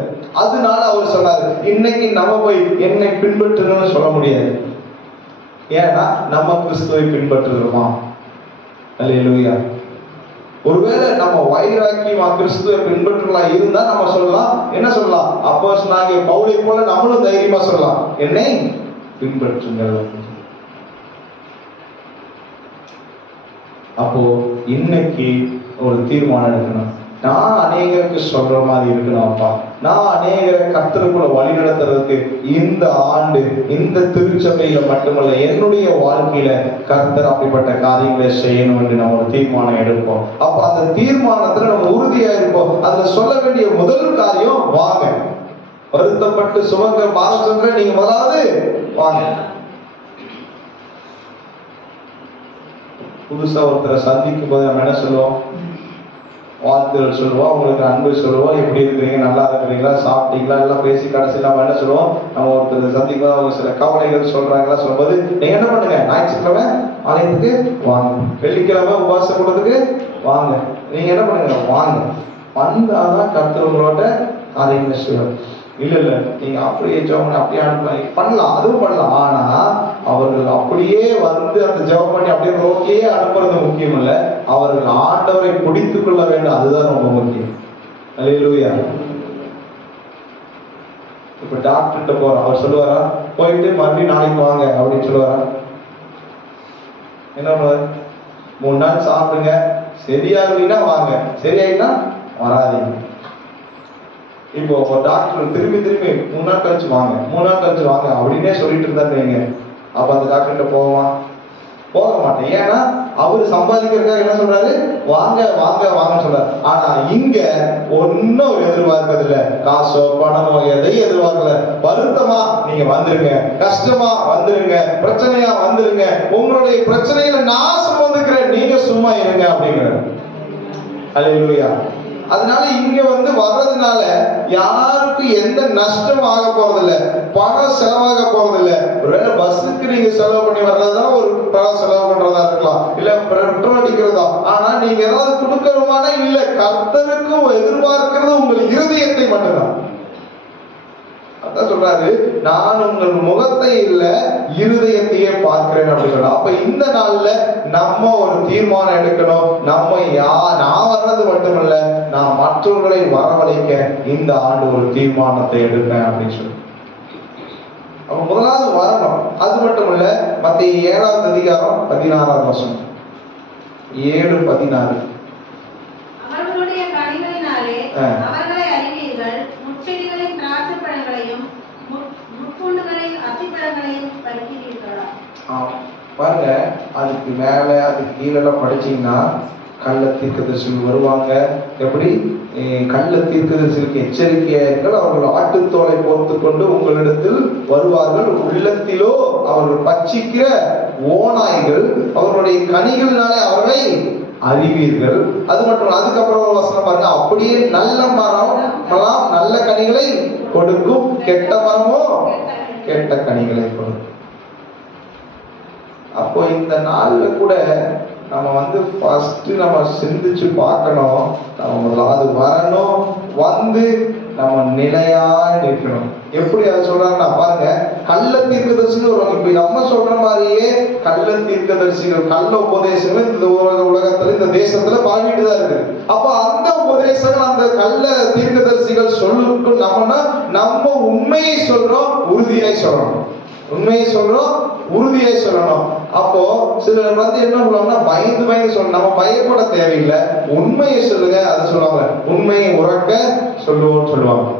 அதனால அவர் சொன்னாரு, இன்னைக்கு நம்ம போய் என்னை பின்பற்றுன்னு சொல்ல முடியாது. ஏன்னா நம்ம கிறிஸ்துவை பின்பற்றுகிறோமா? அல்லேலூயா. ஒருவேளை நம்ம வைராக்கியமா கிறிஸ்துவை பின்பற்றுவா இருந்தா நம்ம சொல்லலாம், என்ன சொல்லலாம்? அப்போஸ்தலனாகிய பவுலை போல நம்மளும் தைரியமா சொல்லலாம், என்னை பின்பற்றுங்கள். அப்போ இன்னைக்கு ஒரு தீர்மானம் எடுக்கணும். நான் அநேகருக்கு சொல்ற மாதிரி இருக்கணும். அப்பா, நான் அநேகரை கர்த்தருக்குள்ள வழி நடத்துறதுக்கு இந்த ஆண்டு இந்த திருச்சபையில மட்டுமல்ல, என்னுடைய வாழ்க்கையில கர்த்தர் அப்படிப்பட்ட காரியங்களை செய்யணும் என்று நம்ம ஒரு தீர்மானம் எடுப்போம். அப்ப அந்த தீர்மானத்துல நம்ம உறுதியா இருப்போம். அதுல சொல்ல வேண்டிய முதல் காரியம், வாங்க. வருத்தப்பட்டு சுமக்க பாரம் சொல்ற நீங்க முதலாவது வாங்க. புதுசா ஒருத்தரை சந்திக்கும் போது நம்ம என்ன சொல்லுவோம்? வாழ்த்துகள் சொல்லுவோம், உங்களுக்கு அன்பு சொல்லுவோம், எப்படி இருக்கிறீங்க, நல்லா இருக்கிறீங்களா, சாப்பிட்டீங்களா, எல்லாம் பேசி கடைசியில் நம்ம என்ன சொல்லுவோம்? நம்ம ஒருத்தர் சந்திக்கும் அவங்க சில கவலைகள் சொல்றாங்களா சொல்லும்போது, நீங்க என்ன பண்ணுங்க, ஞாயிற்றுக்கிழமை ஆலயத்துக்கு வாங்க, வெள்ளிக்கிழமை உபவாச கூடத்துக்கு வாங்க, நீங்க என்ன பண்ணுங்க, வாங்க. வந்தாதான் கர்த்தர் உங்களோட காரியங்களை செய்வார். இல்ல நீங்க அப்படியே ஜெபம் அப்படியே அனுப்பலாம், பண்ணலாம், அதுவும் பண்ணலாம். ஆனா அவர்கள் அப்படியே வந்து அந்த ஜெபம் பண்ணி அப்படியே ரோட்லயே அனுப்புறது முக்கியம் இல்ல, அவர்கள் ஆண்டவரை பிடித்துக் கொள்ள வேண்டும், அதுதான் ரொம்ப முக்கியம். அல்லேலூயா. இப்ப டாக்டர்கிட்ட போறோம், அவர் சொல்லுவாரா போயிட்டு மறுபடியும் நாளைக்கு வாங்க அப்படின்னு சொல்லுவாரா? என்ன பண்ணுவார்? 3 நாள் சாப்பிடுங்க, சரியாகலைன்னா வாங்க, சரியாயிட்டா வராதீங்க. இப்போ டாக்டர் திரும்பி 3 நாள் கழிச்சு வாங்க, 3 நாள் கழிச்சு வாங்க அப்படின்னே சொல்லிட்டு இருந்தாருங்க. அப்ப அந்த டாக்டர்கிட்ட போக மாட்டேன். ஏன்னா அவரு சம்பாதிக்கிறதுக்காக என்ன சொல்றாரு? வாங்க வாங்க வாங்கன்னு சொல்றாரு. ஆனா இங்க ஒன்னும் எதிர்பார்க்கறது இல்ல, காசோ பணமோ எதையும் எதிர்பார்க்கல. வருத்தமா நீங்க வந்துருங்க, கஷ்டமா வந்துருங்க, பிரச்சனையா வந்துருங்க, உங்களுடைய பிரச்சனையில நான் சுமந்துக்கிறேன், நீங்க சும்மா இருங்க அப்படிங்கிறாரு. அல்லேலூயா. அதனால இங்க வர்றதுனால யாருக்கும் எந்த நஷ்டம் ஆக போறதில்ல, பணம் செலவாக போறதில்ல. ஒருவேளை பஸ்ஸுக்கு நீங்க செலவு பண்ணி வர்றதுதான் ஒரு பணம் செலவு பண்றதா இருக்கலாம், இல்ல பெட்ரோல் அடிக்கிறதா. ஆனா நீங்க ஏதாவது கொடுக்கணுமானா இல்ல, கர்த்தருக்கும் எதிர்பார்க்கிறது உங்கள் இருதயத்தை மட்டும்தான். அதான் சொல்றாரு, நான் உங்கள் முகத்தை இல்ல இருதயத்தையே பார்க்கிறேன் அப்படின்னு சொல்ற. அப்ப இந்த நாள்ல நம்ம ஒரு தீர்மானம் எடுக்கணும். நான் வர்றது மட்டுமல்ல, நான் மற்றவர்களை வரவழைக்க இந்த ஆண்டு ஒரு தீர்மானத்தை எடுப்பேன் அப்படின்னு சொல்லி. அப்ப முதலாவது வரணும். அது மட்டும் இல்ல, மத்திய 7ஆம் அதிகாரம் 16ஆம் வசனம், 7:16. அவர்களுடைய கனிகளினாலே அவர்களை அறிவீர்கள், முட்செடிகளின் திராட்சை பழங்களையும் முட்பூண்டுகளின் அத்திப்பழங்களையும் பறிக்கிறீர்களா? பாருங்க, அதுக்கு மேல அதுக்கு கீழே படிச்சீங்கன்னா கள்ள தீர்க்கதரிசிகள் வருவாங்க. எப்படி? கள்ள தீர்க்கதரிசிகளுக்கு எச்சரிக்கையார்கள், அவர்கள் ஆட்டுத்தோலை போர்த்து கொண்டு உங்களிடத்தில் வருவார்கள், உள்ளத்திலோ அவர்கள் பட்சிக்கிற ஓநாய்கள், அவர்களுடைய கனிகளினாலே அவர்களை அறிவீர்கள். அது மட்டும் அதுக்கப்புறம் ஒரு வசனம் பாருங்க, அப்படியே நல்ல மரம் நல்ல கனிகளை கொடுக்கும், கெட்ட மரமோ கெட்ட கனிகளை கொடுக்கும். அப்போ இந்த நாள்ல கூட நம்ம ஃபர்ஸ்ட் நம்ம சிந்திச்சு பார்க்கணும். நம்ம முதலாவது வரணும், நம்ம நிலையா நிற்கணும். எப்படி அதை சொல்றாங்கன்னா பாருங்க, கள்ள தீர்க்கதரிசிகள் வருவாங்க. இப்ப நம்ம சொல்ற மாதிரியே கள்ள தீர்க்கதரிசிகள், கள்ள உபதேசங்கள் இந்த உலகத்துல இந்த தேசத்துல பரவிட்டுதான் இருக்கு. அப்ப அந்த உபதேசங்கள், அந்த கள்ள தீர்க்கதரிசிகள் சொல்லுக்கு நம்ம உண்மையை சொல்றோம், உறுதியாய் சொல்லணும். உண்மையை சொல்றோம், உறுதியாய் சொல்லணும். அப்போ சிலர் என்ன சொல்லுவாங்கன்னா பயந்து சொல்லணும். நம்ம பயப்பட தேவையில்லை, உண்மையை சொல்லுங்க. அதை சொல்லுவாங்க, உண்மையை உறக்க சொல்லுவோம் சொல்லுவாங்க.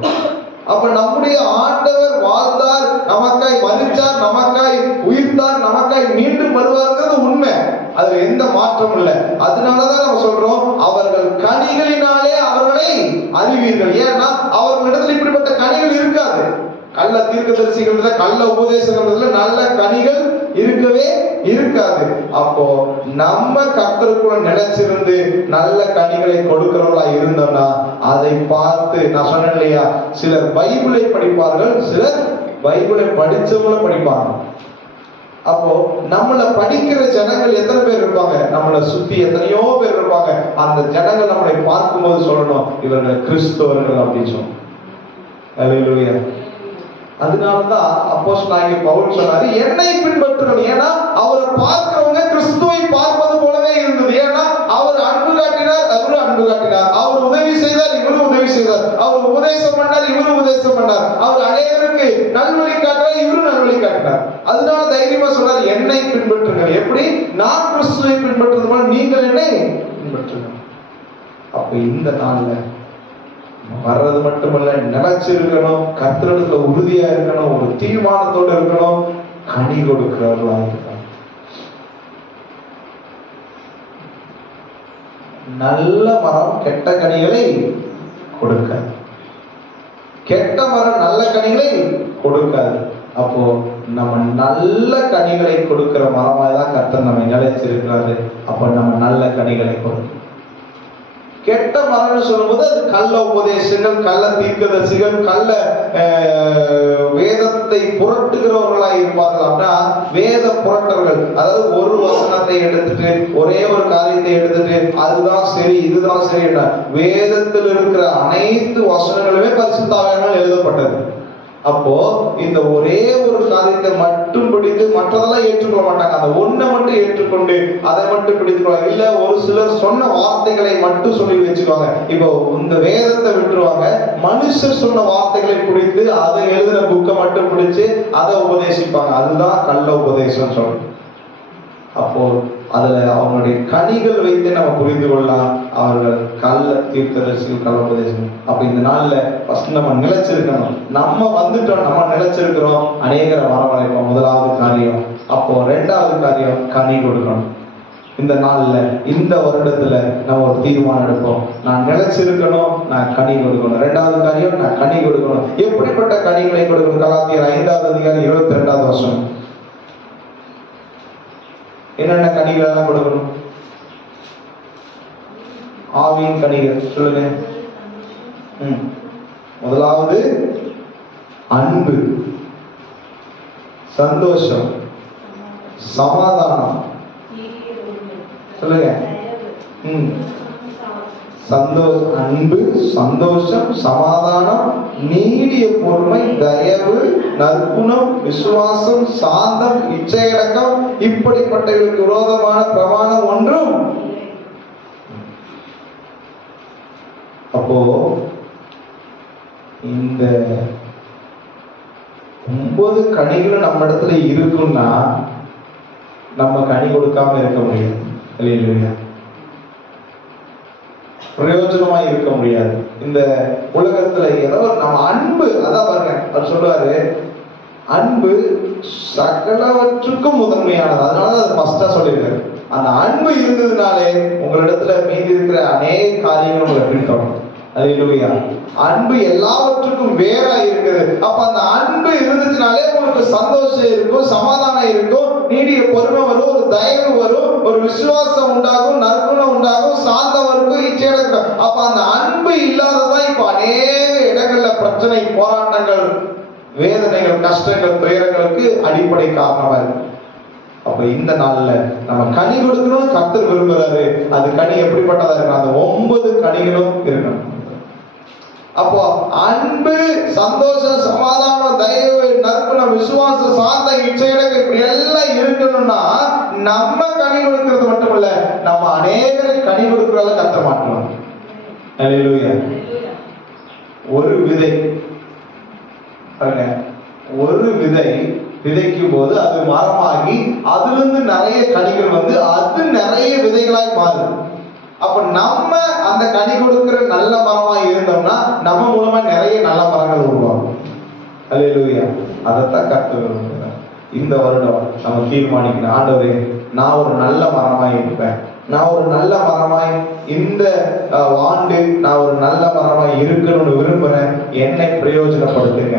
அப்ப நம்முடைய ஆண்டவர் வாழ்ந்தார், நமக்காய் மரித்தார், நமக்காய் உயிர்த்தார், நமக்காய் மீண்டும் வருவார்ங்கிறது உண்மை. அதுல எந்த மாற்றம் இல்லை. அதனாலதான் நம்ம சொல்றோம், அவர்கள் கனிகளினாலே அவர்களை அறிவீர்கள். ஏன்னா அவர்களிடத்தில் இப்படிப்பட்ட கனிகள் இருக்காது. கள்ள தீர்க்கதரிசிகள், கள்ள உபதேசங்கள் நல்ல கனிகள் இருக்கவே இருக்காது. அப்போ நம்ம கர்த்தருக்குள்ள நிலைச்சிருந்து நல்ல கனிகளை கொடுக்கிறவர்களா இருந்தோம்னா அதை பார்த்து, நான் சொன்னேன் இல்லையா, சிலர் பைபிளை படிப்பார்கள், சிலர் பைபிளை படிச்சவங்கள படிப்பாங்க. அப்போ நம்மளை படிக்கிற ஜனங்கள் எத்தனை பேர் இருப்பாங்க? நம்மளை சுத்தி எத்தனையோ பேர் இருப்பாங்க. அந்த ஜனங்கள் நம்மளை பார்க்கும்போது சொல்லணும், இவர்கள் கிறிஸ்தவர்கள் அப்படின்னு சொல்லணும். அல்லேலூயா. அதனாலதான் அப்போஸ்தலனாகிய பவுல் சொன்னாரு, என்னை பின்பற்றுங்கள். ஏன்னா அவரை பார்க்கிறவங்க கிறிஸ்துவை பார்ப்பது போலவே இருந்தது. ஏன்னா அவர் அன்பு காட்டினார், அவரு அன்பு காட்டினார். அவர் உதவி செய்தார், இவரு உதவி செய்தார். அவர் உபதேசம் பண்ணார், இவரு உபதேசம் பண்ணார். அவர் அநேகருக்கு நல்வழி காட்டினார், இவரு நல்வழி காட்டினார். நான் கிறிஸ்துவை பின்பற்றுவது போல நீங்கள் என்னை பின்பற்றுங்க. அப்ப இந்த நாள்ல வர்றது மட்டுமல்ல, நினைச்சிருக்கணும், கர்த்தரிடத்துல உறுதியா இருக்கணும், ஒரு தீர்மானத்தோடு இருக்கணும், கனி கொடுக்கிறவர்களா இருக்கணும். நல்ல மரம் கெட்ட கனிகளை கொடுக்காது, கெட்ட மரம் நல்ல கனிகளை கொடுக்காது. அப்போ நம்ம நல்ல கனிகளை கொடுக்கிற மரமாதான் கர்த்தர் நம்ம நிலைச்சிருக்கிறாரு. அப்ப நம்ம நல்ல கனிகளை கொடுக்கணும். கெட்ட மரம்னு சொல்லும்போது அது கள்ள உபதேசங்கள், கள்ள தீர்க்கதரிசிகள், கள்ள வேதத்தை புரட்டுகிறவர்களாக இருப்பார்கள். அப்படின்னா வேத புரட்டர்கள், அதாவது ஒரு வசனத்தை எடுத்துட்டு ஒரே ஒரு காரியத்தை எடுத்துட்டு அதுதான் சரி இதுதான் சரி, வேதத்தில் இருக்கிற அனைத்து வசனங்களுமே பரிசுத்த ஆவியானவரால் எழுதப்பட்டது. அப்போ இந்த ஒரே ஒரு காரியத்தை மட்டும் பிடித்து மற்றதெல்லாம் ஏற்றுக்கொள்ள மாட்டாங்க. அந்த ஒன்றை மட்டும் ஏற்றுக்கொண்டு அதை மட்டும் பிடித்துக்கொள்வாங்க. இல்ல ஒரு சிலர் சொன்ன வார்த்தைகளை மட்டும் சொல்லி வச்சுக்குவாங்க. இப்போ இந்த வேதத்தை விட்டுருவாங்க, மனுஷர் சொன்ன வார்த்தைகளை பிடித்து அதை எழுதின புக்கை மட்டும் பிடிச்சு அதை உபதேசிப்பாங்க. அதுதான் கள்ள உபதேசம் சொல்றோம். அப்போ அதுல அவங்களுடைய கனிகள் வைத்து நம்ம புரிந்து கொள்ளலாம் அவர்கள் கள்ள தீர்க்கதரிசிகள், கள்ள உபதேசம். அப்ப இந்த நாள்ல ஃபர்ஸ்ட் நம்ம நிலைச்சிருக்கணும். நம்ம வந்துட்டோம், நம்ம நிலைச்சிருக்கிறோம், அநேகரை வரவழைப்போம். முதலாவது காரியம். அப்போ ரெண்டாவது காரியம், கனி கொடுக்கணும். இந்த நாள்ல இந்த வருடத்துல நம்ம ஒரு தீர்மானம் எடுப்போம், நான் நிலைச்சிருக்கணும், நான் கனி கொடுக்கணும். ரெண்டாவது காரியம், நான் கனி கொடுக்கணும். எப்படிப்பட்ட கனிகளை கொடுக்கணும்? கலாத்தியர் 5வது அதிகாரம் 22வது வசனம். என்னென்ன கனிகள் எல்லாம் கொடுக்கணும்? ஆவியின் கனிகள் சொல்லுங்க. முதலாவது அன்பு, சந்தோஷம், சமாதானம். சொல்லுங்க. சந்தோஷம், அன்பு, சந்தோஷம், சமாதானம், நீடிய பொறுமை, தயவு, நற்குணம், விசுவாசம், சாந்தம், இச்சையடக்கம், இப்படிப்பட்டவர்களுக்கு விரோதமான பிரமாணம் ஒன்றும். அப்போ இந்த 9 கனிகளும் நம்ம இடத்துல இருக்குன்னா நம்ம கனி கொடுக்காம இருக்க முடியாது. இல்லையா? பிரயோஜனமா இருக்க முடியாது. இந்த உலகத்துல ஏதோ நம்ம அன்பு, அதான் பாருங்க அவர் சொல்றாரு, அன்பு சகலவற்றுக்கும் முதன்மையானது. அதனால அது ஃபர்ஸ்டா சொல்லியிருக்காரு. அந்த அன்பு இருந்ததுனாலே உங்களிடத்துல மீதி இருக்கிற அநேக காரியங்கள் உங்களை பிடித்தோம். அல்லேலூயா. அன்பு எல்லாவற்றுக்கும் வேறா இருக்குது. அப்ப அந்த அன்பு இருந்துச்சுனாலே உங்களுக்கு சந்தோஷம் இருக்கும், சமாதானம் இருக்கும், நீடிய பொறுமை வரும், ஒரு தயவு வரும், ஒரு விசுவாசம் உண்டாகும், நற்குணம் உண்டாகும், சாந்தம் இருக்கும், இச்சையடக்கம். அப்ப அந்த அன்பு இல்லாததான் இப்ப அநேக இடங்கள்ல பிரச்சனை, போராட்டங்கள், வேதனைகள், கஷ்டங்கள், துயரங்களுக்கு அடிப்படை காரணமா இருக்கு. அப்ப இந்த நாள்ல நம்ம கனி கொடுக்கணும், கர்த்தர் விரும்புறாரு. அது கனி எப்படிப்பட்டதா இருக்கணும்? அந்த 9 கனிகளும் இருக்கணும். அப்போ அன்பு, சந்தோஷம், சமாதானம், தயவு, நற்குணம், விசுவாசம், சாந்தம், இச்சையடக்கம் இப்படி எல்லாம் இருக்கணும்னா நம்ம கனி கொடுக்கிறது மட்டுமல்ல, நம்ம அநேகரை கனி கொடுக்கிறத கத்த மாட்டோம். அல்லேலூயா. ஒரு விதை, ஒரு விதை விதைக்கும் போது அது மரமாகி அதிலிருந்து நிறைய கனிகள் வந்து அது நிறைய விதைகளாய் மாறுது. அப்ப நம்ம அந்த கனி கொடுக்கிற நல்ல மரமா இருந்தோம்னா நம்ம மூலமா நிறைய நல்ல மரங்கள் உருவாகும். அல்லேலூயா. அதைத்தான் கர்த்தர் இந்த வருடம் நம்ம தீர்மானிக்கணும். ஆண்டவரே, நான் ஒரு நல்ல மரமாய் இருப்பேன், நான் ஒரு நல்ல மரமாய் இந்த ஆண்டு நான் ஒரு நல்ல மரமாய் இருக்கணும்னு விரும்புறேன், என்னை பிரயோஜனப்படுத்துங்க.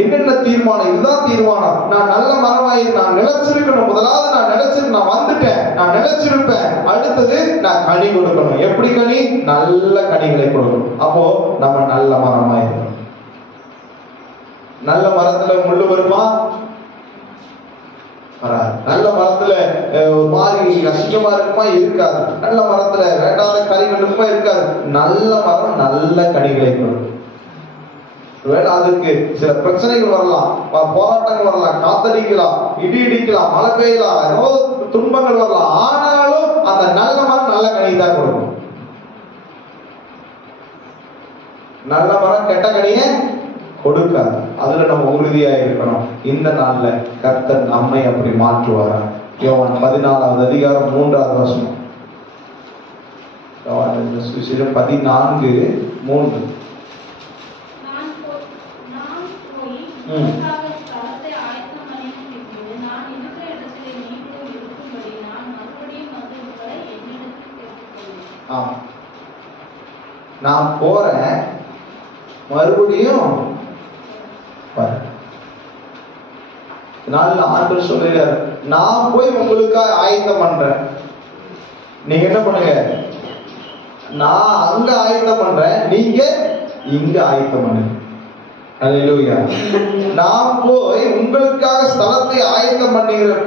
என்னென்ன தீர்மானம்? இதுதான் தீர்மானம். நான் நல்ல மரமாய் நான் நிலைச்சிருக்கணும். முதலாவது நான் நிலைச்சிருக்கேன், நான் வந்துட்டேன், நான் நிலைச்சிருப்பேன். அடுத்தது நான் கனி கொடுக்கணும். எப்படி கனி? நல்ல கனிகளை கொடுக்கணும். அப்போ நம்ம நல்ல மரமாய் இருக்கணும். நல்ல மரத்துல முள்ளு வருமா? வராது. நல்ல மரத்துல ஒரு மாதிரி கஷ்டமா இருக்குமா? இருக்காது. நல்ல மரத்துல வேண்டாத கனிகள் இருக்குமா? இருக்காது. நல்ல மரம் நல்ல கனிகளை கொடுக்கும். அதுக்கு சில பிரச்சனைகள் வரலாம், போராட்டங்கள் வரலாம், காத்தடிக்கலாம், இடி இடிக்கலாம், மழை பெய்யலாம், ஏதோ துன்பங்கள் வரலாம். ஆனாலும் அந்த நல்ல மரம் நல்ல கனி தான் கொடுக்கும். நல்ல மரம் கெட்ட கனியை கொடுக்காது. அதுல நம்ம உறுதியா இருக்கணும். இந்த நாள்ல கர்த்தர் நம்மை அப்படி மாற்றுவாரா? யோவான் 14வது அதிகாரம் 3வது வசனம். யோவான் சுவிசேஷம் 14:3. நான் போறேன், மறுபடியும் ஆண்டவர் சொல்றார், நான் போய் உங்களுக்காக ஆயத்தம் பண்றேன், நீங்க என்ன பண்ணுங்க, நான் அங்க ஆயத்தம் பண்றேன், நீங்க இங்க ஆயத்தம் பண்ணுங்க. அல்லேலூயா. நான் போய் உங்களுக்காக ஸ்தலத்தை ஆயத்தம்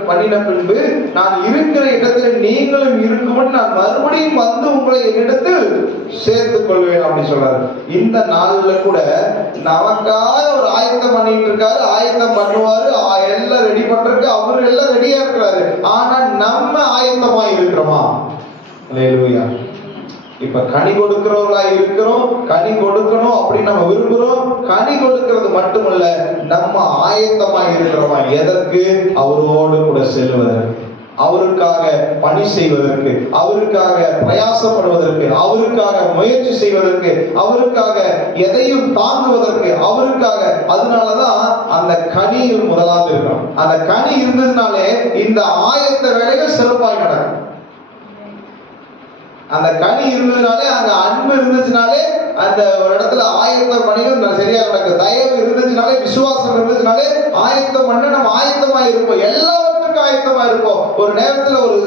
பண்ணின பின்பு நான் இருக்கிற இடத்துல நீங்களும் இருக்கும்படி நான் மறுபடியும் வந்து உங்களை என்னிடத்தில் சேர்த்துக் கொள்வேன் அப்படின்னு சொல்றாரு. இந்த நாள்ல கூட நமக்காக ஒரு ஆயத்தம் பண்ணிட்டு இருக்காரு, ஆயத்தம் பண்ணுவாரு, எல்லாம் ரெடி பண்றதுக்கு அவரு எல்லாம் ரெடியா இருக்கிறாரு. ஆனா நம்ம ஆயத்தமா இருக்கிறோமா? அல்லேலூயா. இப்ப கனி கொடுக்கிறவர்களா இருக்கிறோம், கனி கொடுக்கணும் அப்படின்னு நம்ம விரும்புறோம். கனி கொடுக்கிறது மட்டுமல்ல, நம்ம ஆயத்தமா இருக்கிறோமா? எதற்கு? அவரோடு கூட செல்வதற்கு, அவருக்காக பணி செய்வதற்கு, அவருக்காக பிரயாசப்படுவதற்கு, அவருக்காக முயற்சி செய்வதற்கு, அவருக்காக எதையும் தாங்குவதற்கு, அவருக்காக. அதனாலதான் அந்த கனி முதலாவது இருக்கணும். அந்த கனி இருந்ததுனாலே இந்த ஆயத்த வேலைகள் சிறப்பாக நடக்கும். அந்த கனி இருந்ததுனாலே, அங்க அன்பு இருந்துச்சுனாலே அந்த ஒரு இடத்துல ஆயத்த பணிகள் சரியா நடக்கும். தயவு இருந்துச்சுனாலே, விசுவாசம் இருந்துச்சுனாலே ஆயத்தம் பண்ண நம்ம ஆயத்தமா இருப்போம். எல்லாவற்றுக்கும் ஆயத்தமா இருப்போம். ஒரு நேரத்துல ஒரு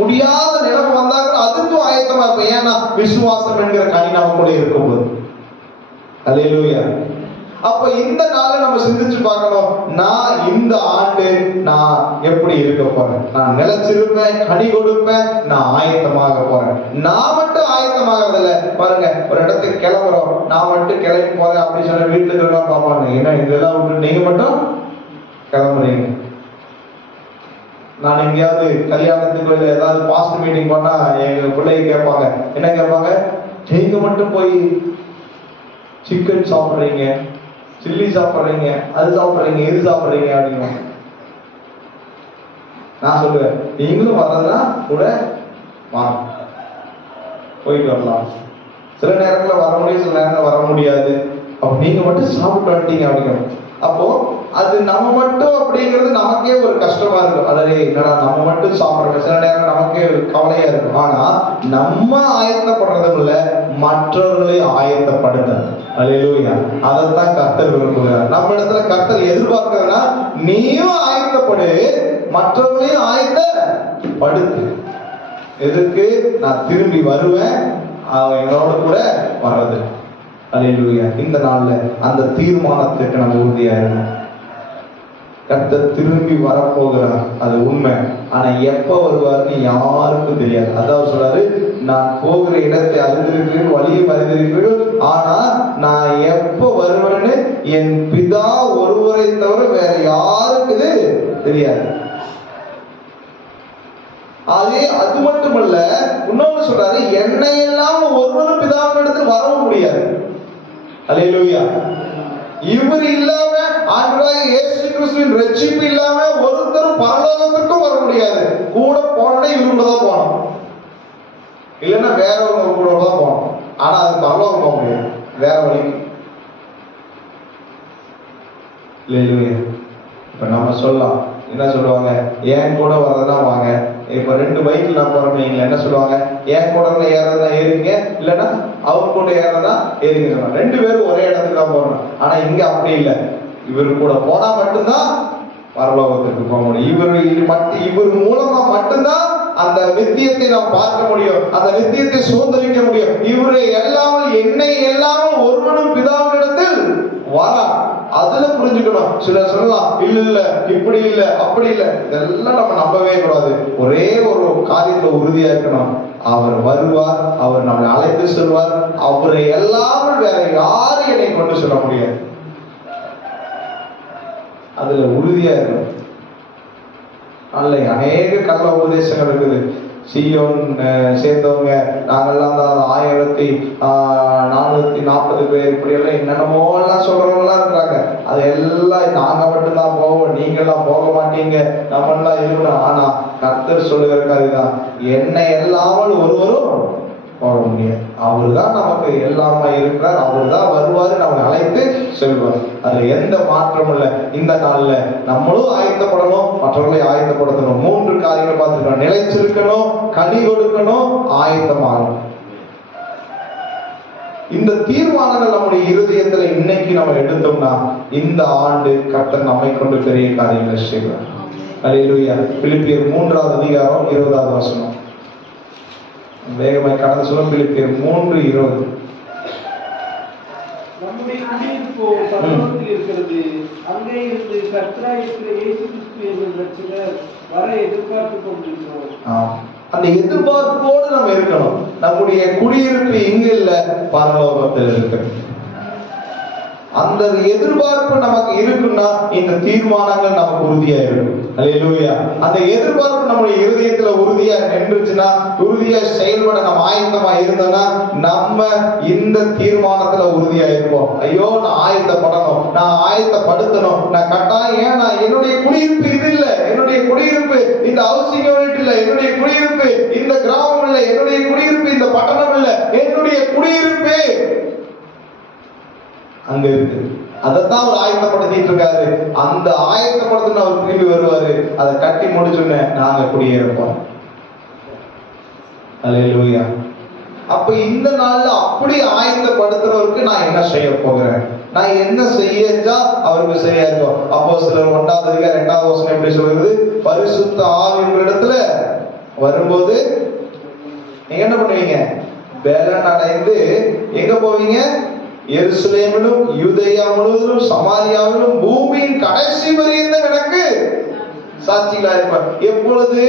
முடியாத நிலைமை வந்தாங்க அதுக்கும் ஆயத்தமா இருப்போம். ஏன்னா விசுவாசம் என்கிற கனி நம்ம கூட இருக்கும்போது. அல்லேலூயா. அப்ப இந்த நாளை நம்ம சிந்திச்சு பார்க்கணும். நான் இந்த ஆண்டு நான் எப்படி இருக்க போறேன்? நான் நிலைச்சிருப்பேன், கனி கொடுப்பேன், நான் ஆயத்தமாக போறேன். நான் மட்டும் ஆயத்தமாகறது இல்ல. பாருங்க, ஒரு இடத்துக்கு கிளம்புறோம், நான் மட்டும் கிளம்பி போறேன் அப்படின்னு சொன்ன வீட்டுக்கு எல்லாம் பார்ப்பாங்க, ஏன்னா இதெல்லாம் விட்டு நீங்க மட்டும் கிளம்புறீங்க. நான் எங்கேயாவது கல்யாணத்துக்கு இல்லை ஏதாவது பாஸ்ட் மீட்டிங் பண்ணா எங்க பிள்ளைங்க கேட்பாங்க, என்ன கேட்பாங்க, நீங்க மட்டும் போய் சிக்கன் சாப்பிடுறீங்க, சில்லி சாப்பிடுறீங்க, அது சாப்பிடுறீங்க, இது சாப்பிடுறீங்க அப்படின்னு. நான் சொல்லுவேன், நீங்களும் வர்றதுனா கூட வாங்க, போயிட்டு வரலாம். சில நேரத்துல வர முடியும், சில நேரத்துல வர முடியாது. அப்ப நீங்க மட்டும் சாப்பிட்டு வந்துட்டீங்க அப்படிங்க. அப்போ அது நம்ம மட்டும் அப்படிங்கிறது நமக்கே ஒரு கஷ்டமா இருக்கும். அதாவது என்னடா நம்ம மட்டும் சாப்பிடுறோம், சில நேரம் நமக்கே கவலையா இருக்கும். ஆனா நம்ம ஆயத்தப்படுறதும் இல்ல, மற்றவர்களை ஆயத்தப்படுத்த. அல்லேலூயா. அதைத்தான் கர்த்தர் விரும்புகிறார். நம்ம இடத்துல கர்த்தர் எதிர்பார்க்கிறதுனா, நீயும் ஆயத்தப்படு, மற்றவர்களையும் ஆயத்தப்படுத்து. எதுக்கு? நான் திரும்பி வருவேன், என்னோட கூட வர்றது. அல்லேலூயா. இந்த நாள்ல அந்த தீர்மானத்துக்கு நம்ம உறுதியா இருக்கணும். கர்த்தர் திரும்பி வரப்போகிறார், அது உண்மை. ஆனா எப்ப வருவார்னு யாருக்கும் தெரியாது. அதாவது சொல்றாரு, நான் போகிற இடத்தை அறிந்திருக்கிறீர்கள், வழியும் அறிந்திருக்கிறீர்கள், ஆனா நான் எப்ப வருவேன்னு என் பிதா ஒருவரை தவிர வேற யாருக்கு இது தெரியாது. அது மட்டுமல்ல, இன்னொன்னு சொல்றாரு, என்னை எல்லாம் ஒருவரும் பிதாவினிடத்தில் வரவும் முடியாது. அல்லேலூயா. இவர் இல்லாம, ஆண்டவராகிய இயேசு கிறிஸ்துவின் ரட்சிப்பு இல்லாம ஒருத்தரும் பரலோகத்திற்கும் வர முடியாது. கூட போனே இவரோட தான் போனோம், இல்லைன்னா வேற ஒரு கூட தான் போனோம். ஆனா அது பரலோகம் போக முடியாது, வேற வழி. அல்லேலூயா. இப்ப நம்ம சொல்லலாம், என்ன சொல்லுவாங்க, ஏன் கூட வரதா வாங்க. இப்ப 2 பைக்ல நான் போறேன், என்ன சொல்லுவாங்க, ஏன் கூட ஏறதா ஏறிங்க, இல்லைன்னா அவங்க கூட ஏறதா ஏறிங்க. 2 பேரும் ஒரே இடத்துக்கு தான் போறோம். ஆனா இங்க அப்படி இல்லை. இவர் கூட போனா மட்டும்தான் பரலோகத்துக்கு போக முடியும். இவர் மூலமா மட்டும்தான் அந்த நித்தியத்தை நாம் பார்க்க முடியும், அந்த நித்தியத்தை சுதந்திரிக்க முடியும். இவரை எல்லாமல், என்னை எல்லாமல் ஒருவனும் பிதாவினிடத்தில் வரா. அதுல புரிஞ்சுக்கணும். சிலர் சொல்லலாம், இல்ல இப்படி இல்ல அப்படி இல்ல, இதெல்லாம் நம்ம நம்பவே கூடாது. ஒரே ஒரு காரியத்துல உறுதியா இருக்கணும், அவர் வருவார், அவர் நம்மை அழைத்து செல்வார். அவரை எல்லாமல் வேற யாரும் என்னை கொண்டு சொல்ல முடியாது. அதுல உறுதியா இருக்கணும். அல்ல, அநேக கள்ள உபதேசங்கள் இருக்குது. சீயோன் சேர்ந்தவங்க நாங்கள்லாம் தான் 1440 பேர் இப்படியெல்லாம் என்னென்னமோ எல்லாம் சொல்றவங்கலாம் இருக்கிறாங்க. அது எல்லாம் நாங்க மட்டும்தான் போவோம், நீங்கெல்லாம் போக மாட்டீங்க, நம்மளாம் இருக்கணும். ஆனா கர்த்தர் சொல்லுகிற காரியம்தான், என்னை எல்லாமல் ஒருவரும் போக முடியாது. அவருதான் நமக்கு எல்லாமே இருக்கிறார், அவருதான் வருவாரு, நம்மளை அழைத்து செல்வார். அதுல எந்த மாற்றமும் இல்லை. இந்த நாள்ல நம்மளும் ஆயத்தப்படணும், மற்றவர்களை ஆயத்தப்படுத்தணும். 3 காரியங்களை பார்த்துக்கணும். நிலைச்சிருக்கணும், கனி கொடுக்கணும், ஆயத்தமாகணும். இந்த தீர்மானங்கள் நம்முடைய இருதயத்துல இன்னைக்கு நம்ம எடுத்தோம்னா இந்த ஆண்டு கர்த்தர் நம்மை கொண்டு பெரிய காரியங்களை செய்வார். அல்லேலூயா. பிலிப்பியர் 3ஆம் அதிகாரம் 20ஆவது வசனம். வேகமாய் கடந்து சொல்லும். பிலிப்பியர் 3:20. நம்முடைய குடியிருப்போ பரலோகத்தில் இருக்கிறது, அங்கே இருந்து கர்த்தராய் இருக்கிற இயேசு கிறிஸ்து என்னும் இரட்சகர் வர எதிர்பார்த்து கொண்டிருக்கிறோம். அந்த எதிர்பார்ப்போடு நம்ம இருக்கணும். நம்முடைய குடியிருப்பு இங்க இல்ல, பரலோகத்தில் இருக்கு. அந்த எதிர்பார்ப்பு நமக்கு இருக்குன்னா இந்த தீர்மானங்கள் நமக்கு உறுதியா இருக்கும். அல்லேலூயா. அந்த எதிர்பார்ப்பு நம்முடைய இருதயத்துல உறுதியா நின்றுச்சுன்னா, உறுதியா செயல்பட நம்ம ஆயத்தமா இருந்தோம்னா நம்ம இந்த தீர்மானத்துல உறுதியா இருப்போம். ஐயோ, நான் ஆயத்தப்படணும், நான் ஆயத்தப்படுத்தணும், நான் கட்டாயம். ஏன்னா என்னுடைய குடியிருப்பு இது இல்ல, என்னுடைய குடியிருப்பு இந்த ஹவுசிங் யூனிட் இல்ல, என்னுடைய குடியிருப்பு இந்த கிராமம் இல்ல, என்னுடைய குடியிருப்பு இந்த பட்டணம் இல்ல, என்னுடைய குடியிருப்பு அங்க இருக்கு. அதைத்தான் அவர் ஆயத்தப்படுத்திட்டு இருக்காரு. அந்த ஆயத்தப்படுத்தின அவர் திரும்பி வருவாரு. அதை கட்டி முடிச்சுன்னு நாங்க குடியேறப்போம். அல்லேலூயா. அப்ப இந்த நாள்ல அப்படி ஆயத்தப்படுத்துறவருக்கு நான் என்ன செய்ய போகிறேன், நான் என்ன செய்யச்சா அவருக்கு சரியா இருக்கும். அப்போஸ்தலர் 1ஆம் அதிகாரம் 2ஆவது வசனம் எப்படி சொல்றது? பரிசுத்த ஆவி உங்களிடத்துல வரும்போது நீங்க என்ன பண்ணுவீங்க? பலன் அடைந்து எங்க போவீங்க? எருசலேமிலும் யூதேயா முழுவதிலும் சமாரியாவிலும் பூமியின் கடைசி பரியந்தம் எனக்கு சாட்சிகளா இருப்பார். எப்பொழுது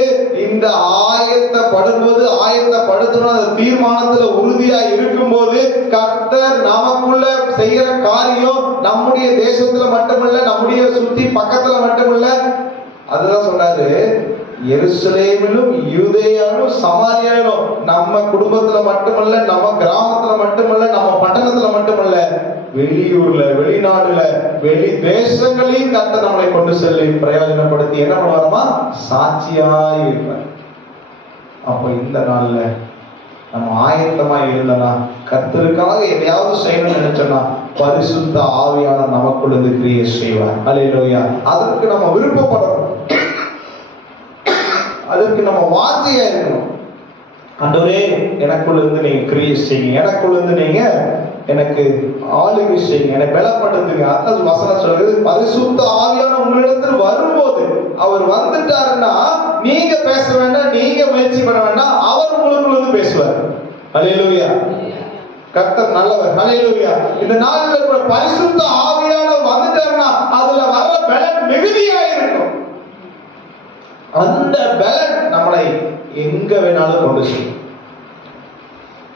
இந்த ஆயத்தப்படுத்தணும் அந்த தீர்மானத்துல உறுதியா இருக்கும்போது கர்த்தர் நமக்குள்ள செய்யற காரியம் நம்முடைய தேசத்துல மட்டுமல்ல, நம்முடைய சுத்தி பக்கத்துல மட்டுமல்ல. அதுதான் சொன்னாரு, எருசலேமிலும் யூதேயாவிலும் சமாரியாவிலும், நம்ம குடும்பத்துல மட்டுமல்ல, நம்ம கிராமத்துல மட்டுமல்ல, நம்ம பட்டணத்துல மட்டுமல்ல, வெளியூர்ல, வெளிநாடுல, வெளி தேசங்களையும் கர்த்தர் நம்மளை கொண்டு செல்லி பிரயோஜனப்படுத்தி என்ன பண்ணுவாரமா? சாட்சியாய் இருப்பார். அப்ப இந்த நாள்ல நம்ம ஆயத்தமா இருந்தனா, கர்த்தருக்காக எதையாவது செய்யணும்னு நினைச்சோம்னா பரிசுத்த ஆவியானவர் நமக்குள்ள கிரியை செய்வார். அல்லேலூயா. அதற்கு நம்ம விருப்பப்படணும், அதற்கு நம்ம வாஞ்சியா இருக்கணும். ஆண்டவரே, எனக்குள்ள இருந்து நீங்க கிரியை செய்யுங்க, எனக்குள்ள இருந்து நீங்க எனக்கு ஆளுகை செய்யுங்க, என்னை பலப்படுத்துங்க. அதான் வசனம் சொல்றது, பரிசுத்த ஆவியான உங்களிடத்தில் வரும்போது, அவர் வந்துட்டாருன்னா நீங்க பேச வேண்டாம், நீங்க முயற்சி பண்ண வேண்டாம், அவர் உங்களுக்குள்ள இருந்து பேசுவார். அல்லேலூயா. கர்த்தர் நல்லவர். அல்லேலூயா. இந்த நாளில் கூட பரிசுத்த ஆவியானவர் வந்துட்டாருன்னா அதுல வர்ற பலன் மிகுதியா இருக்கும். அந்த பலன் நம்மளை எங்க வேணாலும் கொண்டு செல்லும்.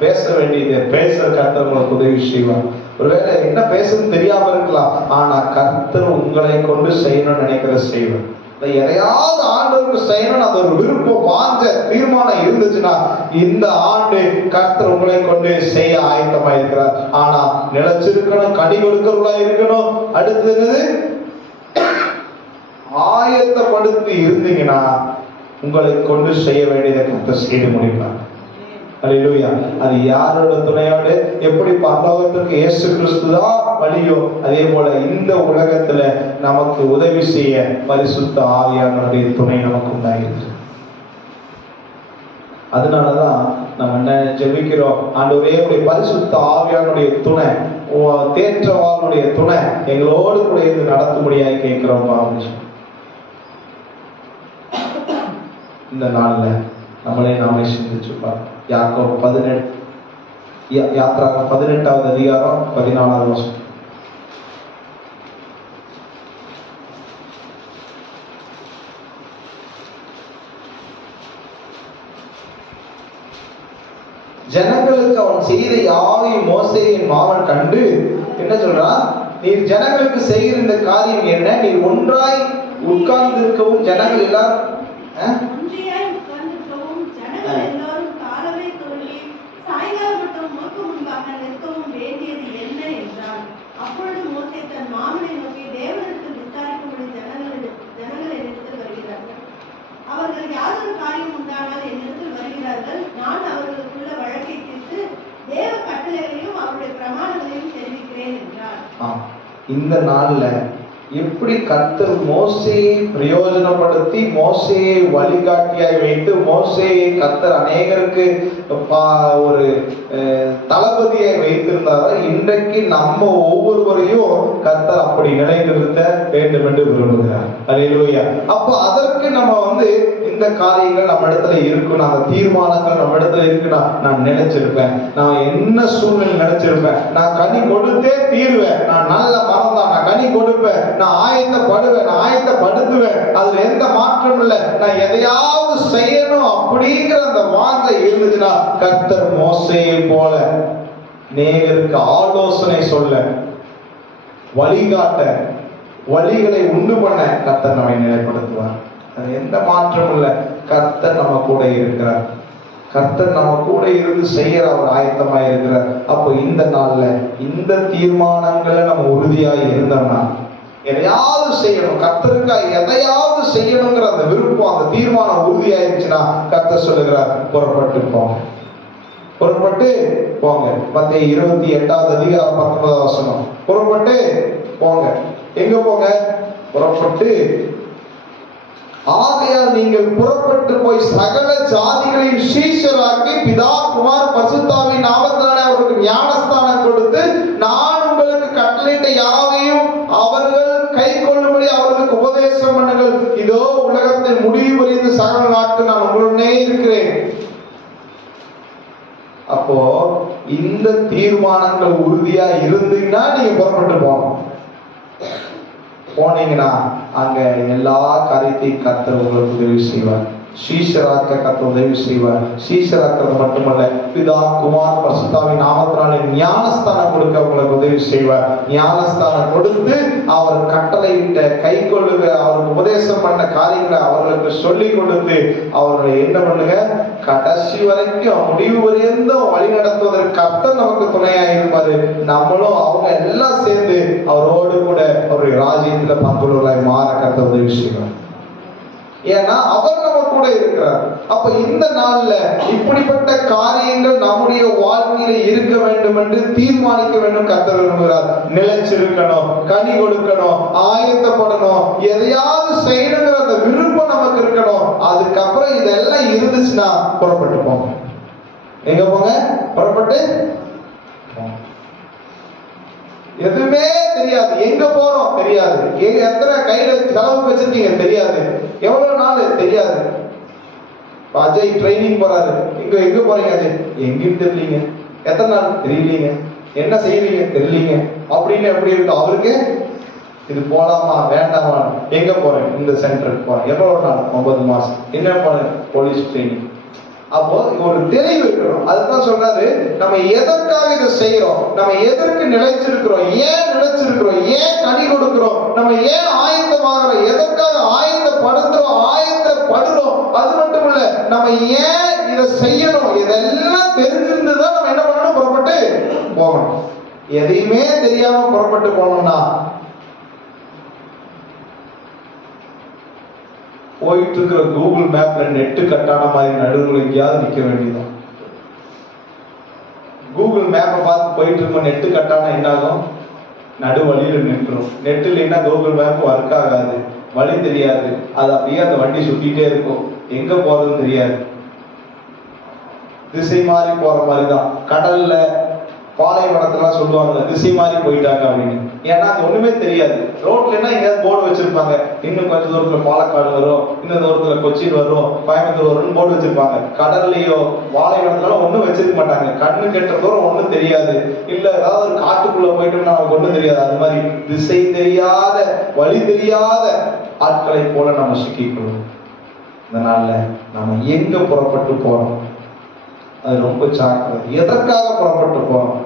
பேச வேண்டியது பேசுற கர்த்தர் உங்களுக்கு உதவி செய்வார். ஒருவேளை என்ன பேசணும்னு தெரியாம இருக்கலாம், ஆனா கர்த்தர் உங்களை கொண்டு செய்யணும்னு நினைக்கிறத செய்வார். எதையாவது ஆண்டவருக்கு செய்யணும் அது ஒரு விருப்பம், வாஞ்ச தீர்மானம் இருந்துச்சுன்னா இந்த ஆண்டு கர்த்தர் உங்களை கொண்டு செய்ய ஆயத்தமா இருக்கிறார். ஆனா நிலைச்சிருக்கணும், கனி கொடுக்கிறவங்களா இருக்கணும். அடுத்தது ஆயத்தப்படுத்தி இருந்தீங்கன்னா உங்களை கொண்டு செய்ய வேண்டியதை கர்த்தர் செய்து முடிப்பார். அல்லேலூயா. அது யாரோட துணையோடு? எப்படி பரலோகத்துக்கு இயேசு கிறிஸ்து தான் வழியோ, அதே போல இந்த உலகத்துல நமக்கு உதவி செய்ய பரிசுத்த ஆவியானவருடைய துணை நமக்கு உண்டாயிருக்கு. அதனாலதான் நம்ம என்ன ஜெபிக்கிறோம், ஆண்டவரே உடைய பரிசுத்த ஆவியானுடைய துணை, தேற்றவாளுடைய துணை எங்களோடு கூட இருந்து நடத்தும்படியாக கேட்கிறோம். இந்த நாள்ல நம்மளே நாமே சிந்திச்சுப்பார். யாக்கோபு 18வது அதிகாரம் 14வது வசனம். ஜனங்களுக்கு அவன் செய்த யாவையும் மோசேயின் மாமன் கண்டு என்ன சொல்றான்? நீர் ஜனங்களுக்கு செய்கிற இந்த காரியம் என்ன? நீர் ஒன்றாய் உட்கார்ந்து இருக்கவும் ஜனங்கள் எல்லாரும் அவர்கள் நிற்கவும் வேண்டியது என்ன என்றான். அப்பொழுது மோசே தன் மாமனை நோக்கி, தேவனிடத்தில் விசாரிக்கும்படி ஜனங்கள் என்னிடத்தில் வருகிறார்கள். அவர்கள் யாதொரு காரியம் உண்டானால் என்னிடத்தில் வருகிறார்கள். நான் அவர்களுக்குள்ள வழக்கை தீர்த்து தேவ கட்டளைகளையும் அவருடைய பிரமாணங்களையும் தெரிவிக்கிறேன் என்றார். இந்த நாள்ல எப்படி கர்த்தர் மோசேயை பிரயோஜனப்படுத்தி மோசேயை வழிகாட்டியாய் வைத்து மோசேயை கர்த்தர் அநேகருக்கு ஒரு தளபதியாய் வைத்திருந்தாரோ, இன்றைக்கு நம்ம ஒவ்வொருவரையும் கர்த்தர் அப்படி நிலைநிறுத்த வேண்டும் என்று விரும்புகிறார். அல்லேலூயா. அப்போ அதற்கு நம்ம இந்த காரியங்கள் நம்ம இடத்துல இருக்குன்னா, அந்த தீர்மானங்கள் நம்ம இடத்துல இருக்குன்னா, நான் நினைச்சிருப்பேன், நான் என்ன சூழ்நிலை நினைச்சிருப்பேன், நான் கனி கொடுத்தே தீருவேன், நான் நல்ல மரம் தான், நான் கனி கொடுப்பேன், நான் ஆயத்தப்படுவேன், நான் ஆயத்தப்படுத்துவேன், அதுல எந்த மாற்றம் இல்லை, நான் எதையாவது செய்யணும் அப்படிங்கிற அந்த வாஞ்சை இருந்துச்சுன்னா, கர்த்தர் மோசேயை போல நேருக்கு ஆலோசனை சொல்ல, வழிகாட்ட, வழிகளை உண்டு பண்ண கர்த்தர் நம்மை நிலைப்படுத்துவார். அது எந்த மாற்றம் இல்லை. கர்த்தர் நம்ம கூட இருக்கிறார். கர்த்தர் நம்ம கூட இருந்து செய்யற அவர் ஆயத்தமா இருக்கிறார். அப்போ இந்த நாள்ல இந்த தீர்மானங்களை நம்ம உறுதியாய் இருந்தோம்னா, எதையாவது செய்யணும், கர்த்தருக்காக எதையாவது செய்யணுங்கிற அந்த விருப்பம், அந்த தீர்மானம் உறுதியாயிருச்சுன்னா, கர்த்தர் சொல்லுகிறார், புறப்பட்டு போங்க, புறப்பட்டு போங்க. மத்தேயு 28:19 புறப்பட்டு போங்க. எங்க போங்க? புறப்பட்டு, ஆகையால் நீங்கள் புறப்பட்டு போய் சகல ஜாதிகளையும் சீஷராக்கி பிதா குமார் பரிசுத்தாவின் நாமத்தினாலே அவர்களுக்கு ஞானஸ்தானம் கொடுத்து, நான் உங்களுக்கு கட்டளையிட்ட யாவையும் அவர்கள் கை கொள்ளும்படி அவர்களுக்கு உபதேசம் பண்ணுங்கள். இதோ உலகத்தின் முடிவு வரைந்து சகல நாட்கள் நான் உங்களுடனே இருக்கிறேன். அப்போ இந்த தீர்மானங்கள் உறுதியா இருந்தீங்கன்னா நீங்க புறப்பட்டு போகணும். போனீங்கன்னா அங்க எல்லா காரியத்தையும் கர்த்தர் உங்களுக்கு உதவி செய்வார். சீஷராக்க கர்த்தர் உதவி செய்வார். சீஷராக்கிறது மட்டுமல்ல, பிதா குமார் பரிசுத்தாவின் நாமத்தினாலே ஞானஸ்தானம் கொடுக்க உங்களுக்கு உதவி செய்வார். ஞானஸ்தானம் கொடுத்து அவர் கட்டளையிட்ட கை கொள்ளுக, அவருக்கு உபதேசம் பண்ண காரியங்களை அவர்களுக்கு சொல்லி கொடுத்து அவர்களை என்ன பண்ணுங்க, கடைசி வரைக்கும் முடிவு வரையும் வழி நடத்துவதற்கு கர்த்தர் நமக்கு துணையாக இருப்பாரு. நம்மளும் அவங்க எல்லாம் சேர்ந்து அவரோடு கூட அவருடைய ராஜ்யத்துல பங்குள்ளவர்களாய் மாற கர்த்தர் உதவி செய்வார். ஏன்னா அவர் நம்ம கூட இருக்கிறார். அப்ப இந்த நாள்ல இப்படிப்பட்ட காரியங்கள் நம்முடைய வாழ்க்கையில இருக்க வேண்டும் என்று தீர்மானிக்க வேண்டும். கர்த்தர் விரும்புகிறார். நிலைச்சிருக்கணும், கனி கொடுக்கணும், ஆயத்தப்படணும், எதையாவது செய்யணுங்கிற அந்த விருப்பம் நமக்கு இருக்கணும். அதுக்கப்புறம் இதெல்லாம் இருந்துச்சுன்னா புறப்பட்டு போங்க. எங்க போங்க? புறப்பட்டு எதுவுமே தெரியாது, எங்க போறோம் தெரியாது, எத்தனை கையில செலவு வச்சிருக்கீங்க தெரியாது, எவ்வளவு நாள் தெரியாது. அஜய் ட்ரைனிங் போறாரு, எங்க போறீங்க? அஜய் எங்கேயும் தெரியலீங்க, எத்தனை நாள் தெரியலீங்க, என்ன செய்வீங்க தெரியலீங்க அப்படின்னு எப்படி இருக்கு அவருக்கு? இது போலாமா வேண்டாமா? எங்க போறேன்? இந்த சென்டருக்கு போறேன். எவ்வளவு நாள்? 9 மாசம். என்ன போறேன்? Police training. அப்போ ஒரு தெளிவு இருக்கணும். அதுதான் சொல்றாரு, நம்ம எதற்காக இதை செய்யறோம், நம்ம எதற்கு நிலைச்சிருக்கிறோம், ஏன் நிலைச்சிருக்கிறோம், ஏன் கனி கொடுக்கிறோம், நம்ம ஏன் ஆயத்தமாகிறோம், எதற்காக ஆயத்தப்படுத்துறோம், ஆயத்தப்படுறோம். அது மட்டும் இல்ல, நம்ம ஏன் இதை செய்யணும், இதெல்லாம் தெரிஞ்சிருந்துதான் நம்ம என்ன பண்ணணும்? புறப்பட்டு போகணும். எதையுமே தெரியாம புறப்பட்டு போனோம்னா போயிட்டு இருக்கிற கூகுள் மேப்ல நெட்டு கட்டான மாதிரி நடுவில் எங்கேயாவது நிக்க வேண்டியதும். கூகுள் மேப்பை பார்த்து போயிட்டு இருக்கோம், நெட்டு கட்டான என்ன ஆகும்? நடு வழியில நின்றுடும். நெட் இல்லைன்னா கூகுள் மேப் ஒர்க் ஆகாது, வழி தெரியாது, அது அப்படியே அந்த வண்டி சுத்திட்டே இருக்கும், எங்க போறதுன்னு தெரியாது, திசை மாறி போற மாதிரிதான். கடல்ல பாலைவனத்தெல்லாம் சொல்லுவாங்க திசை மாறி போயிட்டாங்க அப்படின்னு. ஏன்னா அது ஒண்ணுமே தெரியாது. ரோட்லன்னா எங்கேயாவது போர்டு வச்சிருப்பாங்க, இன்னும் கொஞ்சம் தூரத்துல பாலக்காடு வரும், இன்னும் தூரத்துல கொச்சின் வரும், கோயம்புத்தூர் வரும்னு போர்டு வச்சிருப்பாங்க. கடல்லையோ பாலைவனத்துல ஒண்ணும் வச்சிருக்க மாட்டாங்க. கண்ணு கெட்ட தூரம் ஒண்ணும் தெரியாது. இல்ல ஏதாவது ஒரு காட்டுக்குள்ள போயிட்டோம்னா நமக்கு ஒண்ணும் தெரியாது. அது மாதிரி திசை தெரியாத, வழி தெரியாத ஆட்களை போல நம்ம சிக்கிக்கொள்வோம். இதனால நம்ம எங்க புறப்பட்டு போறோம், அது ரொம்ப ஜாக்கிரதை. எதற்காக புறப்பட்டு போறோம்,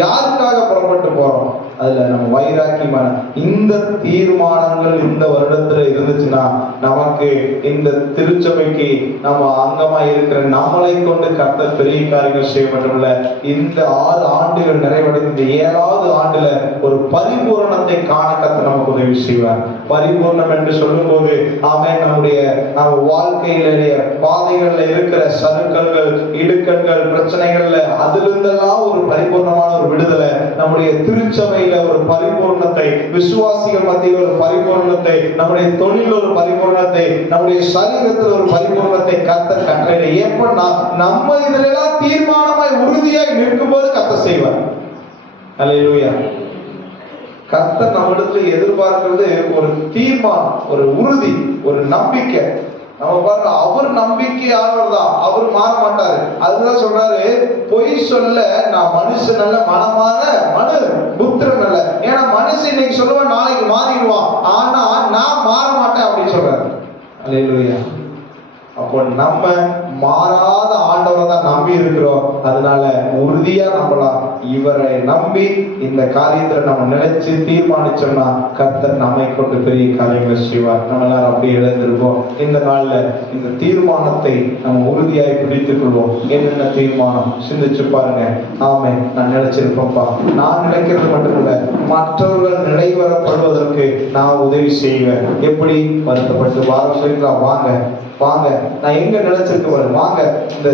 யாருக்காக புறப்பட்டு போறோம், அதுல நம்ம வைராக்கியமான இந்த தீர்மானங்கள் இந்த வருடத்துல இருந்துச்சுன்னா நமக்கு இந்த திருச்சபைக்கு நம்ம அங்கமா இருக்கிற நம்மளை கொண்டு கர்த்தர் பெரிய காரியங்கள் செய்ய மட்டுமல்ல, இந்த 6 ஆண்டுகள் நிறைவடைந்த இந்த 7வது ஆண்டுல ஒரு பரிபூரணத்தை காண கர்த்தர் நமக்கு உதவி செய்வார். பரிபூர்ணம் என்று சொல்லும் போது ஆமென், நம்முடைய வாழ்க்கையிலேயே பாதைகள்ல இருக்கிற சறுக்கல்கள், இடுக்கண்கள், பிரச்சனைகள்ல அதிலிருந்தெல்லாம் ஒரு பரிபூர்ணமான ஒரு விடுதலை, நம்முடைய திருச்சபையில ஒரு பரிபூர்ணத்தை, விசுவாசிகள் மத்தியில் ஒரு பரிபூர்ணத்தை, நம்முடைய தொழில் ஒரு பரிபூர்ணத்தை, நம்முடைய சரீரத்தில் ஒரு பரிபூர்ணத்தை கர்த்தர் கட்டளையிட ஏற்பா நம்ம இதெல்லாம் தீர்மானமாய் உறுதியாய் நிற்கும் போது கர்த்தர் செய்வார். அல்லேலூயா. கர்த்தர் நம்மிடத்துல எதிர்பார்க்கிறது ஒரு தீர்மானம், ஒரு உறுதி, ஒரு நம்பிக்கை. நம்ம பாருங்க, அவர் நம்பிக்கையாளர் தான், அவர் மாற மாட்டாரு. அதுதான் சொல்றாரு, பொய் சொல்ல நான் மனுஷன் அல்ல, மனமான புத்திரன் அல்ல. ஏன்னா மனுஷன் இன்னைக்கு சொல்லுவான், நாளைக்கு மாறிடுவான், ஆனா நான் மாற மாட்டேன் அப்படின்னு சொல்றாரு. அல்லேலூயா. அப்போ நம்ம மாறாத ஆண்டவரை தான் நம்பி இருக்கிறோம். அதனால உறுதியா நம்பலாம். இவரை நம்பி இந்த காரியத்துல நம்ம நினைச்சு தீர்மானிச்சோம்னா கர்த்தர் நம்மை கொண்டு பெரிய காரியங்களை செய்வார். நம்ம எல்லாரும் அப்படி எழுந்திருப்போம். இந்த நாள்ல இந்த தீர்மானத்தை நம்ம உறுதியாய் பிடித்துக் கொள்வோம். என்னென்ன தீர்மானம் சிந்திச்சு பாருங்க. ஆமே, நான் நினைச்சிருப்பேன்ப்பா, நான் நினைக்கிறது மட்டுமில்ல, மற்றவர்கள் நினைவரப்படுவதற்கு நான் உதவி செய்வேன். எப்படி? வருத்தப்பட்டு வாரம் சொல்லிக்கலாம், வாங்க வாங்க, நான் எங்க நினைச்சிருக்கேன், வாங்க இந்த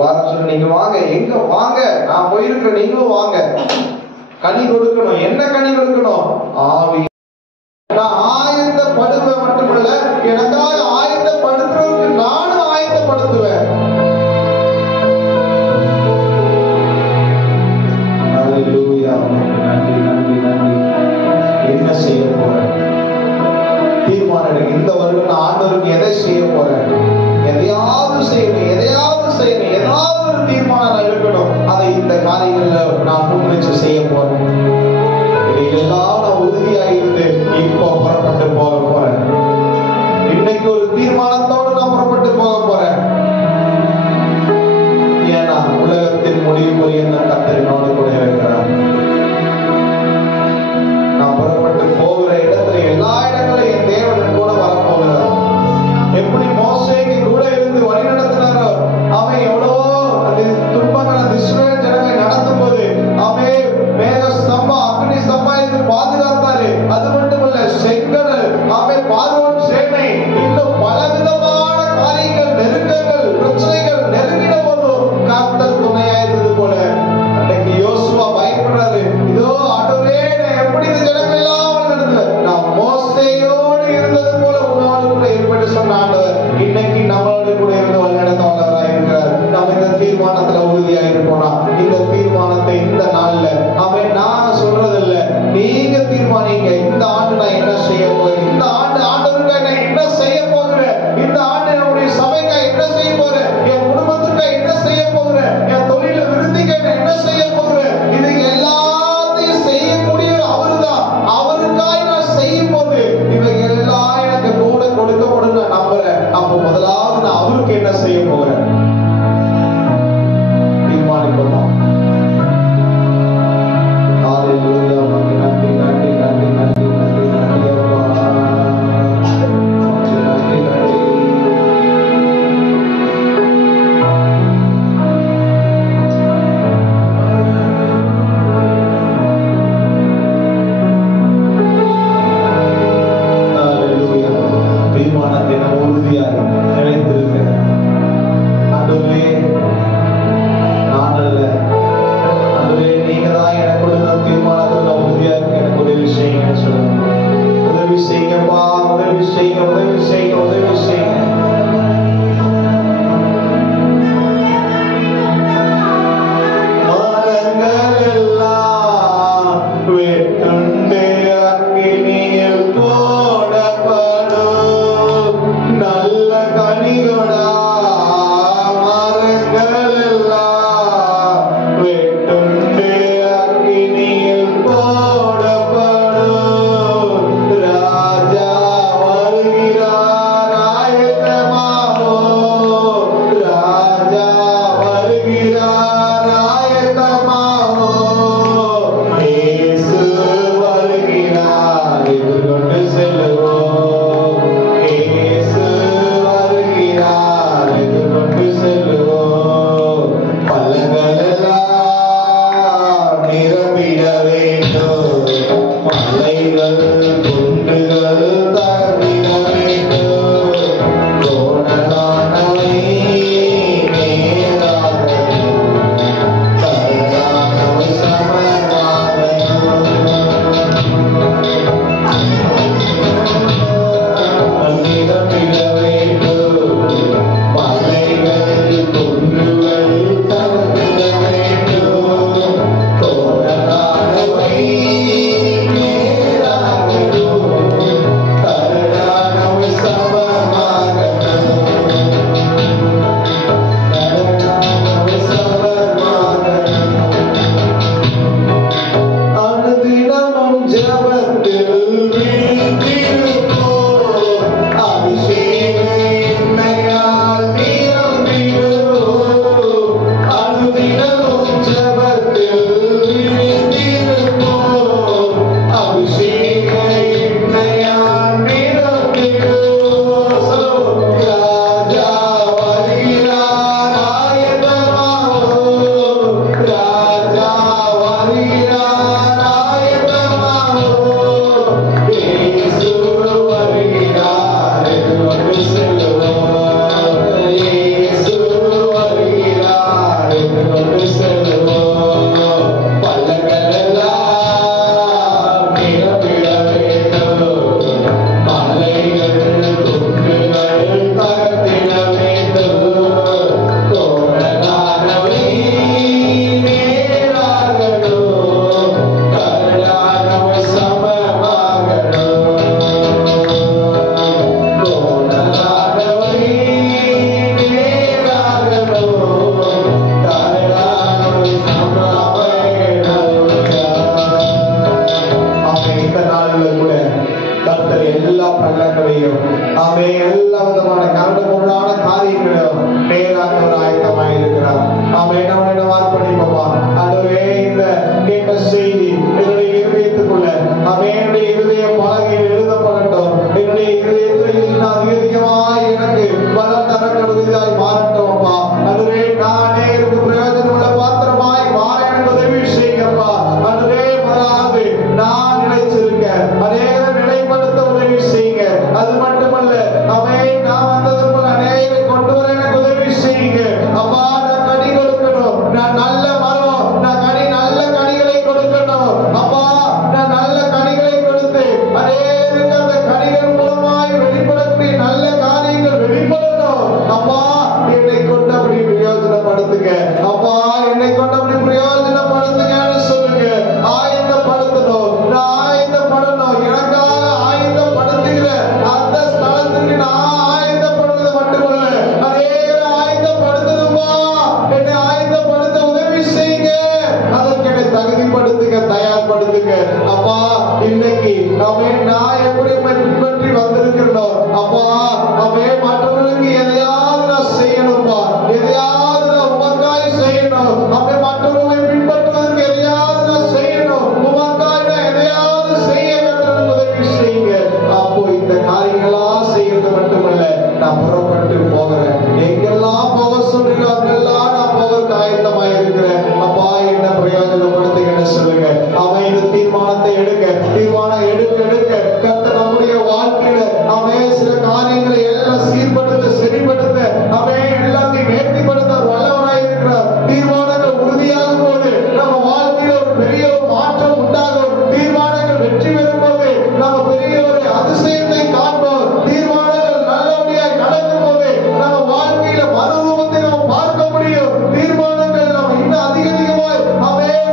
வாரம் சொல்லி நீங்க வாங்க, எங்க வாங்க, நான் போயிருக்கிறேன், நீங்களும் வாங்க. கனி கொடுக்கணும். என்ன கனி கொடுக்கணும்? ஆவி. நான் ஆயத்தப்படுவேன் மட்டுமல்ல, எனக்காக ஆயத்தப்படுத்துறதுக்கு நானும் ஆயத்தப்படுத்துவேன். அல்லேலூயா. நன்றி நன்றி நன்றி. என்ன செய்ய போறேன்? தீர்மானம். இந்த வருடம் நான் ஆண்டவருக்கு எதை செய்ய போறேன்? எதையாவது செய்யணும், எதையாவது செய்யணும், ஏதாவது ஒரு தீர்மானம் நான் எடுக்கணும். அதை இந்த காரியங்கள்ல நான் முன்வச்சு செய்ய போறேன். இதையெல்லாம் நான் உறுதியாயிருந்து இப்போ புறப்பட்டு போக போறேன். இன்னைக்கு ஒரு தீர்மானத்தோடு நான் புறப்பட்டு போக போறேன். ஏன்னா உலகத்தின் முடிவுக்குரிய கர்த்தரினோடு கூட இருக்கிறார். நான் புறப்பட்டு போகிற இடத்துல எல்லா இடங்களையும் என் தேவன் கூட வரப்போகிறார். எப்படி மோசேக்கு கூட இருந்து வழி நடத்தினாரோ, அவன் எவ்வளவோ துன்பங்கள் அந்த இஸ்ரவேல் ஜனங்களை நடத்தும் போது அவன் மேக ஸ்தம்பம், அக்னி ஸ்தம்பம் இருந்து பாதுகாத்தாரு. அது மட்டுமல்ல, செங்கடல், அவன் பார்வோன் சேனை, இன்னும் பலவிதமான காரியங்கள், நெருக்கங்கள், பிரச்சனைகள் நெருங்கின போதும் கர்த்தர் துணையாயிருந்தது போல அன்னைக்கு யோசுவா பயப்படுறாரு. இதோ ஆண்டவரே, நான் எப்படி இந்த ஜனங்கள் எல்லாம் நடத்துவேன், நான் மோசேயோடு இருந்தது போல உன்னோடு கூட இருப்பேன்னு சொன்ன ஆண்டவர் இன்னைக்கு நம்மளோடு கூட இருந்து வழிநடத்த வல்லவராக இருக்கிறார். நம்ம இந்த தீர்மானத்துல உறுதியாக இருப்போம்னா, இந்த தீர்மானத்தை இந்த நாள்ல அவன் நான் சொல்றதில்ல, நீங்க தீர்மானிங்க. இந்த ஆண்டு நான் என்ன செய்ய போறேன்? இந்த ஆண்டு ஆண்டவருக்கு நான் என்ன செய்ய போகிறேன்? இந்த ஆண்டு நம்முடைய சபைக்கு என்ன செய்ய போறேன்? என் குடும்பத்துக்கு என்ன செய்ய போகிறேன்? என் தொழில விருத்திக்கு என்ன செய்ய போகிறேன்? இது எல்லாத்தையும் செய்யக்கூடியவர் அவர்தான். அவருக்காய் நான் செய்யும் போது இவை எல்லாம் எனக்கு கூட கொடுக்கப்படும் நான் நம்புறேன். அப்போ முதலாவது நான் அவருக்கு என்ன செய்ய போகிறேன்? தீர்மானிப்போம். ஹalleluya. நன்றி நன்றி நன்றி நன்றி நன்றி நன்றி நன்றி அப்பா. நன்றி நன்றி. ஹalleluya. தீர்மானத்தை நான் உறுதியாக நினைத்திருக்கிறேன். ஆண்டவரே, நான் அல்ல, ஆண்டவரே, நீங்க தான் எனக்கு கொடுத்த தீர்மானத்தில் நான் உறுதியா இருக்க எனக்கு உதவி செய்யுங்கன்னு சொல்லுங்க. உதவி செய்யுங்கப்பா, உதவி செய்யுங்க, உதவி செய்யுங்க, உதவி செய்யுங்க. மரங்கள் எல்லாம் வெட்டுண்டு அக்கினியில் போடப்படும். நல்ல கனிகொடா மரங்கள் எல்லாம் வெட்டுண்டு அக்கினியில் போடப்படும். ராஜா வருகிறார், ஆயத்தமாயிரு. பள்ளங்களையும் ஆமே எல்லா விதமான கரடு முரடான காரியங்களும் நேராக ஒரு ஆயத்தமாக இருக்கிறார். ஆமே நம்ம வார்ப்பணிப்போமா. அதுவே இந்த கேட்ட செய்தி என்னுடைய இருதயத்துக்குள்ள என்னுடைய இருதய பலகையில் எழுதப்படட்டும். என்னுடைய இருதயத்தில் அதிகமாய் எனக்கு பலம் தரப்படுவதாய் மாறட்டும் அப்பா. அதுவே நானே எனக்கு பிரயோஜனம் உள்ள பாத்திரமாய் மாற எனக்கு உதவி செய்யப்பா. அதுவே முதலாவது நான் நிலைச்சிருக்க அநேக நிலைப்படுத்த உதவி செய்யுங்க. அது மட்டுமல்ல அவை நான் வந்ததற்கு அநேகரை கொண்டு வர எனக்கு உதவி செய்யுங்க அப்பா. நான் கனி கொடுக்கணும். நான் நல்ல மரம், நான் நல்ல கனிகளை கொடுக்கணும் அப்பா. நான் நல்ல கனிகளை கொடுத்து அநேகருக்கு அந்த கனிகள் மூலமாய் வெளிப்படக்கூடிய நல்ல காரியங்கள் வெளிப்படணும் அப்பா. என்னை கொண்டபடி பிரயோஜனப்படுத்துங்க அப்பா. என்னை கொண்டபடி பிரயோஜனப்படுத்துங்கன்னு சொல்லுங்க. ஆயத்தப்படுத்தணும். நான் ஆயத்தப்படணும். எனக்காக ஆயத்தப்படுத்துகிற அந்த ஸ்தலத்துக்கு நான் ஆயத்தப்படுறது மட்டுமல்ல, அநேகரை ஆயத்தப்படுத்தணுமா. என்னை ஆயத்தப்படுத்த உதவி செய்யுங்க. அதற்கு என்னை தகுதிப்படுத்துங்க, தயார்படுத்துங்க அப்பா. இன்னைக்கு நான் எப்படி பின்பற்றி வந்திருக்கிறோம் அப்பா. மற்றவர்களுக்கு எதையாவது நான் செய்யணும்பா. எதையாவது நான் உமக்காய் செய்யணும். மற்றவர்களை பின்பற்றுவதற்கு எதையாவது நான் செய்யணும். உமக்காய் நான் எதையாவது செய்ய கற்றனுக்கு உதவி செய்யுங்க. அப்போ இந்த காரியங்களா செய்யறது மட்டுமல்ல, நான் புறப்பட்டு போகிறேன். எங்கெல்லாம் போக சொல்றீங்க அங்கெல்லாம் நான் போக ஆயத்தமாக இருக்கிறேன் அப்பா. என்ன பிரயோஜனப்படுத்துங்கன்னு சொல்லுங்க. அவன் இந்த தீர்மானத்தை எடுக்க கர்த்தர் நம்முடைய வாழ்க்கையில சில காரியங்களை எல்லாம் சீர்படுத்த சரிபடுத்த எல்லாத்தையும் நேர்த்திப்படுத்த வல்லவராய் இருக்கிறார். தீர்மானங்கள் உறுதியாகும் போது நம்ம வாழ்க்கையில ஒரு பெரிய மாற்றம் உண்டாகும். தீர்மானங்கள் வெற்றி பெறும் போது நம்ம பெரிய ஒரு அதிசயத்தை காண்போம். தீர்மானங்கள் நல்லபடியாய் நடக்கும் போது நம்ம வாழ்க்கையில மறுரூபத்தை நம்ம பார்க்க முடியும். தீர்மானங்கள் நம்ம இன்னும் அதிகமாய்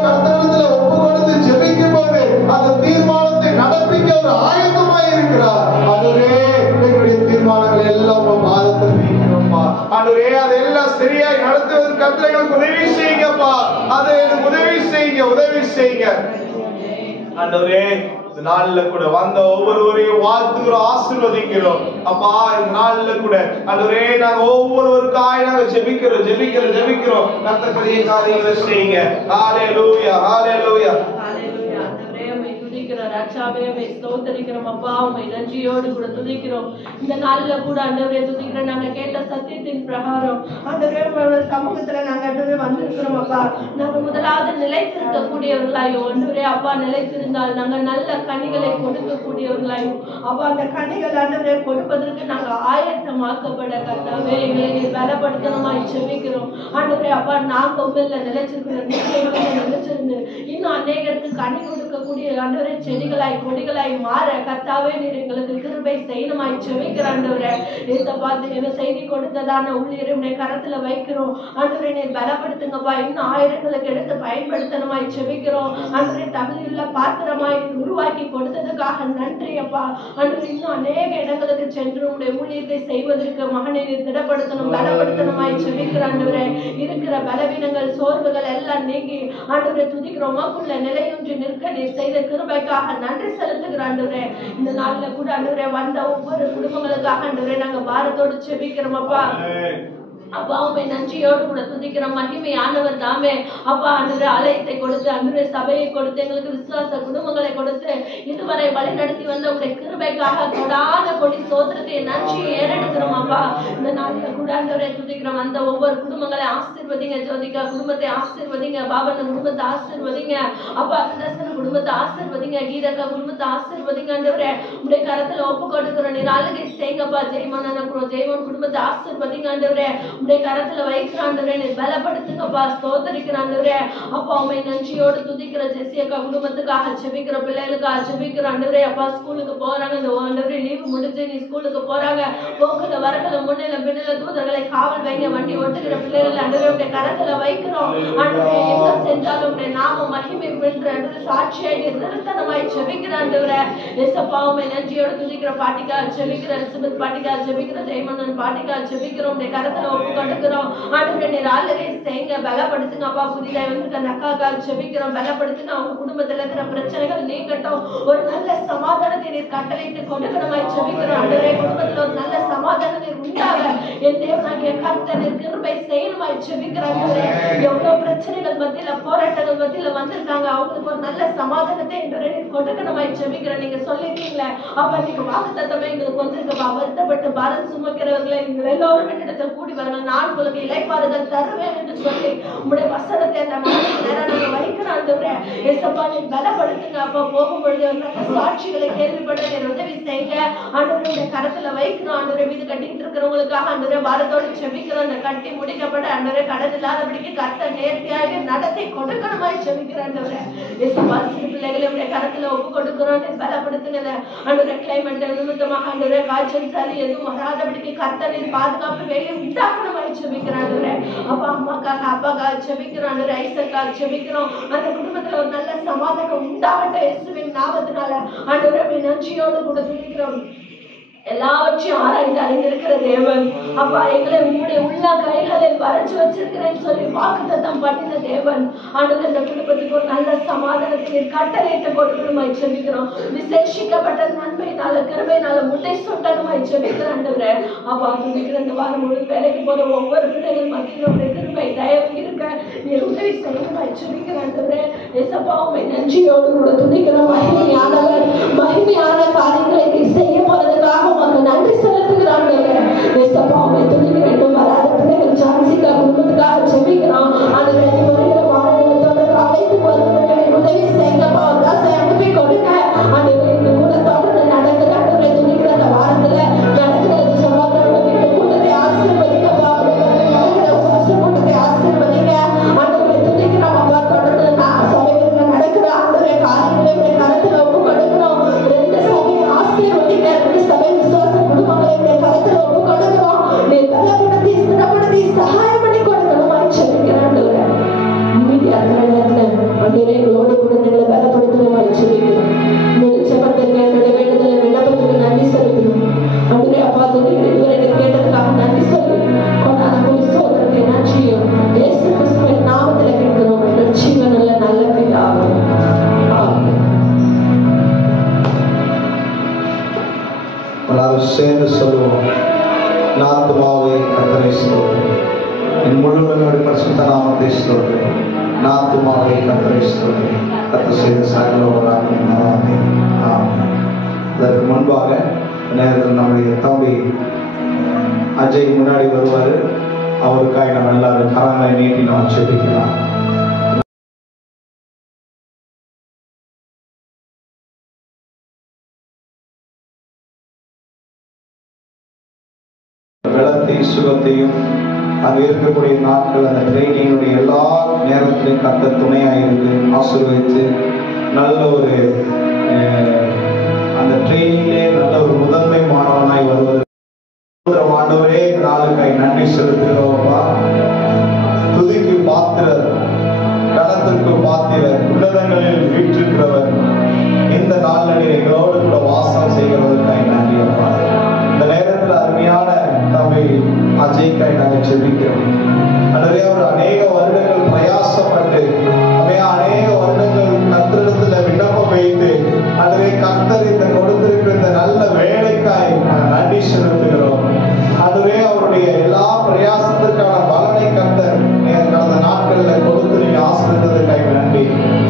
கர்த்தரிடத்துல ஒப்பு கொடுத்து ஜெபிக்கும் போது அந்த தீர்மானத்தை நடப்பிக்க ஒரு ஆயத்தமாய் இருக்கிறார். அதுவே எங்களுடைய தீர்மானங்கள் எல்லாம் பாதத்தில் வைக்கிறோம்ப்பா. அதுவே அதெல்லாம் சரியாய் நடத்துவதற்கு கர்த்தருக்கு உதவி செய்யுங்கப்பா. அதை உதவி செய்யுங்க ஆண்டவரே. இந்த நாள்ல கூட வந்த ஒவ்வொருவரையும் வாழ்த்துகிறோம், ஆசீர்வதிக்கிறோம் அப்பா. இந்த நாள்ல கூட ஆண்டவரே நாங்க ஒவ்வொருவருக்காக நாங்க ஜெபிக்கிறோம். கர்த்தர் பெரிய காரியங்களை செய்யுங்க. ஹalleluya ஹalleluya ஹalleluya. ஆண்டவரே உம்மை துதிக்கிறோம். ரட்சாவே உம்மை ஸ்தோத்திரிக்கிறோம் அப்பா. உம்மை நன்றியோடு கூட துதிக்கிறோம். இந்த நாள்ல கூட ஆண்டவரே துதிக்கிறோம். நாங்க கேட்ட சத்தியத்தின் பிரகாரம் ஆண்டவரே உம்முடைய சமூகத்துல நாங்க ஆண்டவரே வந்திருக்கிறோம் அப்பா. நாங்க முதலாவது நிலைத்திருக்கக்கூடியவர்களாயும் ஆண்டவரே அப்பா நிலைத்திருந்தால் நாங்க நல்ல கனிகளை கொடுக்கக்கூடியவர்களாயும் அப்பா அந்த கனிகள் ஆண்டவரே கொடுப்பதற்கு நாங்க ஆயத்தமாக்கப்பட கர்த்தாவே எங்களை நீர் பலப்படுத்தணுமாய் ஜெபிக்கிறோம் ஆண்டவரே அப்பா. நாங்க உண்மையில நிலைச்சிருந்து இன்னும் அநேகருக்கு கனி கொடுக்கக்கூடிய ஆண்டவரே செடிகளாய் கொடிகளாய் மாற கர்த்தாவே நீர் எங்களுக்கு கிருபை செய்யணுமாய் ஜெபிக்கிற ஆண்டவரே. பார்த்து செய்தி கொடுத்ததான ஊழியருடைய கரத்துல வைக்கிறோம் ஆண்டவரே. நீர் பலப்படுத்துங்கப்பா. இன்னும் ஆயிரங்களுக்கு எடுத்து பயன்படுத்தணுமாய் ஜெபிக்கிறோம் ஆண்டவரே. தகுதியுள்ள பாத்திரமாய் உருவாக்கி கொடுத்ததுக்காக நன்றி அப்பா ஆண்டவரே. இன்னும் அநேக இடங்களுக்கு சென்று உடைய ஊழியத்தை செய்வதற்கு மகனை நீர் திடப்படுத்தணும், பலப்படுத்தணுமாய் ஜெபிக்கிற ஆண்டவரே. இருக்கிற பலவீனங்கள் சோர்வுகள் எல்லாம் நீங்கி ஆண்டவரே துதிக்கிறோம். உமக்குள்ள நிலையொன்று நிற்க நீர் செய்த கிருபைக்காக நன்றி செலுத்துகிற ஆண்டவரே. இந்த நாள்ல கூட ஆண்டவரே வந்த ஒவ்வொரு குடும்பங்களுக்காக ஆண்டவரே நாங்க பாரத்தோடு ஜெபிக்கிறோம் அப்பா. அப்பா உண்மை நன்றியோடு கூட துதிக்கிறோம். மகிமையானவர் தாமே அப்பா. ஆண்டவரே ஆலயத்தை கொடுத்து ஆண்டவரே சபையை கொடுத்து எங்களுக்கு விசுவாச குடும்பங்களை கொடுத்து இதுவரை வழி நடத்தி வந்த உங்களுடைய கிருபைக்காக கொடான கொடி சோத்திரத்தை நன்றி ஏறெடுக்கிறோம் அப்பா. இந்த நாளில் கூட ஆண்டவரே துதிக்கிறோம். அந்த ஒவ்வொரு குடும்பங்களை ஆசீர்வதிங்க. ஜோதிகா குடும்பத்தை ஆசீர்வதிங்க. பாபன் குடும்பத்தை ஆசீர்வதிங்க அப்பா. சுதர்சன குடும்பத்தை ஆசீர்வதிங்க. கீதக்கா குடும்பத்தை ஆசீர்வதிங்க ஆண்டவரே. உடைய கரத்துல ஒப்பு கொடுக்கிறோம். நீர் ஆளுகை செய்யுங்கப்பா. ஜெயமன் குடும்பத்தை ஆசீர்வதிங்க ஆண்டவரே. உடைய கரத்துல வைக்கிற ஆண்டவரே. நீர் பலப்படுத்துங்கப்பா. ஸ்தோத்திரிக்கிற ஆண்டவரே அப்பா. உண்மை நன்றியோடு துதிக்கிற ஜெசியக்கா குடும்பத்துக்காக ஜெபிக்கிற பிள்ளைகளுக்காக ஜெபிக்கிற ஆண்டவரே அப்பா. ஸ்கூலுக்கு போறாங்க இந்த ஆண்டவரே. லீவு முடிஞ்சு நீ ஸ்கூலுக்கு போறாங்க. போக்குல வரக்கல முன்னில பின்னில தூதர்களை காவல் வைங்க. வண்டி ஓட்டுகிற பிள்ளைகள் ஆண்டவரே உடைய கரத்துல வைக்கிறோம் ஆண்டவரே. எங்க சென்றாலும் உடைய நாம மகிமை வென்று ஆண்டவரே சாட்சியாய் நிறுத்தனமாய் ஜெபிக்கிற ஆண்டவரே. ஏசப்பா உண்மை நன்றியோடு துதிக்கிற பாட்டிக்காக ஜெபிக்கிற எலிசபெத் பாட்டிக்காக ஜெபிக்கிற ஜெயமன்னன் பாட்டிக்காக ஜெபிக்கிறோம். உடைய கரத்துல ஒப்பு கொடுக்கிறோம் ஆண்டவரே. நீர் ஆளுகை செய்யுங்க. பலப்படுத்துங்க அப்பா. புதிதாய் வந்து நக்காக்காக ஜெபிக்கிறோம். பலப்படுத்துங்க. அவங்க குடும்பத்துல இருக்கிற பிரச்சனைகள் நீங்கட்டும். ஒரு நல்ல சமாதானத்தை நீர் கட்டளையிட்டு கொடுக்கணுமாய் ஜெபிக்கிற சமாதானத்தை உண்டாக என் தேவனாகிய கர்த்தர் கிருபை செய்யணுமாய் ஜெபிக்கிறேன். எவ்வளவு பிரச்சனைகள் மத்தியில போராட்டங்கள் மத்தியில வந்திருக்காங்க, அவங்களுக்கு ஒரு நல்ல சமாதானத்தை கொடுக்கணுமாய் ஜெபிக்கிறேன். நீங்க சொல்லிருக்கீங்களே அப்ப நீங்க வாக்குத்தத்தமே எங்களுக்கு வந்திருக்கப்பா. வருத்தப்பட்டு பாரம் சுமக்கிறவர்களை நீங்கள் எல்லோரும் என்னிடத்தில் கூடி வரணும், நான் உங்களுக்கு இளைப்பாறுதல் தருவேன் என்று சொல்லி உங்களுடைய வசனத்தை அந்த மனதில் நேரம் நாங்க வைக்கிறோம். ஏசப்பா நீ பலப்படுத்துங்க. அப்பா போகும்பொழுது நல்ல சாட்சிகளை கேள்விப்பட உதவி செய்யுங்க. ஆண்டவருடைய கரத்துல வைக்கணும். ஆண்டவரை வீடு கட்டிட்டு இருக்கிறவங்களுக்காக ஆண்டவரை பாரத்தோடு செபிக்கிறோம். அந்த கட்டி முடிக்கப்பட ஆண்டவரை கடன் இல்லாதபடிக்கு கர்த்தர் நேர்த்தியாக நடத்தி கொடுக்கணுமாய் செபிக்கிறேன். ஆண்டவரை ஏசப்பா சிறு பிள்ளைகளுடைய கரத்துல ஒப்பு கொடுக்கிறோம். பலப்படுத்துங்க. ஆண்டவரை கிளைமேட் நிமித்தமாக ஆண்டவரை காய்ச்சல் சளி எதுவும் வராதபடிக்கு கர்த்தரின் பாதுகாப்பு வேலையை உண்டாக்கணுமாய் செபிக்கிறேன். ஆண்டவரை அப்பா அம்மாக்காக அப்பாக்காக செபிக்கிறோம். ஆண்டவரை ஐசக்காக செபிக்கிறோம். அந்த குடும்பத்துல ஒரு நல்ல சமாதானம் உண்டாகட்டும் இயேசுவின் நாமத்தினால. ஆண்டவரை நன்றியோடு கூட துதிக்கிறோம். எல்லாவற்றையும் ஆராய்ந்து அறிந்திருக்கிற தேவன் அப்பா எங்களை உங்களுடைய உள்ள கைகளில் வரைச்சு வச்சிருக்கிறேன்னு சொல்லி வாக்குத்தத்தம் பண்ணின தேவன் ஆண்டவர் இந்த குடும்பத்துக்கு ஒரு நல்ல சமாதானத்தை கட்டளையிட்டு கொடுக்கணுமாய் ஜெபிக்கிறோம். விசேஷிக்கப்பட்ட நன்மையினால கிருபையினால முட்டை சொட்டணுமாய் ஜெபிக்கிறேன். ஆண்டவரே அப்பா துதிக்கிற இந்த வாரம் முழு வேலைக்கு போற ஒவ்வொரு பிள்ளைகள் மத்தியிலும் கிருபை தயவு இருக்க நீ உதவி செய்யணுமாய் ஜெபிக்கிறேன். ஆண்டவரே ஏசப்பா உம்மை நன்றியோடு கூட துதிக்கிறோம். மகிமையானவர் மகிமையான காரியங்களை நீ செய்ய போறதுக்காக உமக்கு நன்றி செலுத்துகிறான். ஏசப்பா உம்மை துதிக்கிறேன். வராத பிள்ளைகள் ஜான்சிகா குடும்பத்துக்காக ஜெபிக்கிறோம். ஆண்டவரே நீ வருகிற வாரங்களோட அழைத்து வருவதற்கு உதவி செய்யுங்கப்பா. தாசை அனுப்பி கொடுங்க. ஆண்டவரே இந்த கூட தொடர்ந்து நடக்குது. ஆண்டவரே துதிக்கிற அந்த வாரத்துல நடக்கிறது செவ்வாய்க்கிழமை வீட்டு கூட்டத்தை ஆசீர்வதிங்கப்பா. நடக்கிற உபவாச கூட்டத்தை ஆசீர்வதிங்க. ஆண்டவரே துதிக்கிறோம்ப்பா. தொடர்ந்து சபைகளில் நடக்கிற ஆண்டவரே காரியங்களை கருத்துல ஒப்பு கொடுக்கிறோம். ரெண்டு சபையை ஆசீர்வதிங்க. ரெண்டு சபை விசுவாச குடும்பங்களை கருத்துல ஒப்பு கொடுக்கிறோம். நீ பலப்படுத்தி ஸ்திரப்படுத்தி சகாயம் பண்ணி கொடுக்கணுமாய் ஜெபிக்கிறேன். ஆண்டவரே எங்களோடு கூட எங்களை பலப்படுத்தணுமாய் ஜெபிக்கிறோம். உங்களுடைய ஜெபத்திற்கு என்னுடைய வேண்டுதலை விண்ணப்பத்துக்கு நன்றி செலுத்தணும். ஆண்டவரே அப்பா துதிக்கிறேன். இதுவரை கேட்டதுக்காக நன்றி சொல்லி கொண்டாட போய் சோதரத்தை நன்றியும் இயேசு கிறிஸ்துவின் நாமத்தில் கேட்கிறோம். எங்கள் ஜீவனில் நல்ல பிதாவே ஆமென். எல்லாரும் சேர்ந்து சொல்லுவோம். நாத்துமாவே கர்த்தரை ஸ்தோத்திரி, என் முழுவதும் பரிசுத்த நாமத்தை ஸ்தோத்திரி. நாத்துமாவே கர்த்தரை ஸ்தோத்திரி, கர்த்தர் செய்த சகல உபகாரங்களும். அதற்கு முன்பாக நேரத்தில் நம்முடைய தம்பி அஜய் முன்னாடி வருவார். அவருக்காக நம்ம எல்லாரும் கரங்களை நீட்டி நாம் செபிக்கலாம். பலத்தையும் சுகத்தையும் அங்கு இருக்கக்கூடிய நாட்கள் அந்த ட்ரைனிங்குடைய எல்லா நேரத்திலையும் கர்த்தர் துணையாயிருந்து ஆசீர்வதித்து நல்ல ஒரு அந்த ட்ரைனிங்லே நல்ல ஒரு முதன்மை மாணவனாய் வருவது ஆண்டவரே நாளுக்காய் நன்றி செலுத்துகிறோம்ப்பா. துதிக்கு பாத்திரர், கணத்திற்கு பாத்திரர், உன்னதங்களில் வீற்றிருக்கிறவர், இந்த நாள்ல நீர் எங்களோடு கூட வாசம் செய்கிறதற்காய் நன்றி அப்பா. இந்த நேரத்தில் அருமையான தம்பி அஜய்க்காய் நாங்கள் செபிக்கிறோம். அதுவே ஒரு அநேக வருடங்கள் பிரயாசப்பட்டு அநேக வருடங்கள் கர்த்தரிடத்துல விண்ணப்பம் வைத்து அதுவே கர்த்தர் இந்த கொடுத்திருக்கிற இந்த நல்ல வேலைக்காய் நன்றி செலுத்துகிறோம். அதுவே அவருடைய எல்லா பிரயாசத்திற்கான பலனை கர்த்தர் கடந்த நாட்களில் கொடுத்து நீங்க ஆசீர்வதித்ததற்காக நன்றி.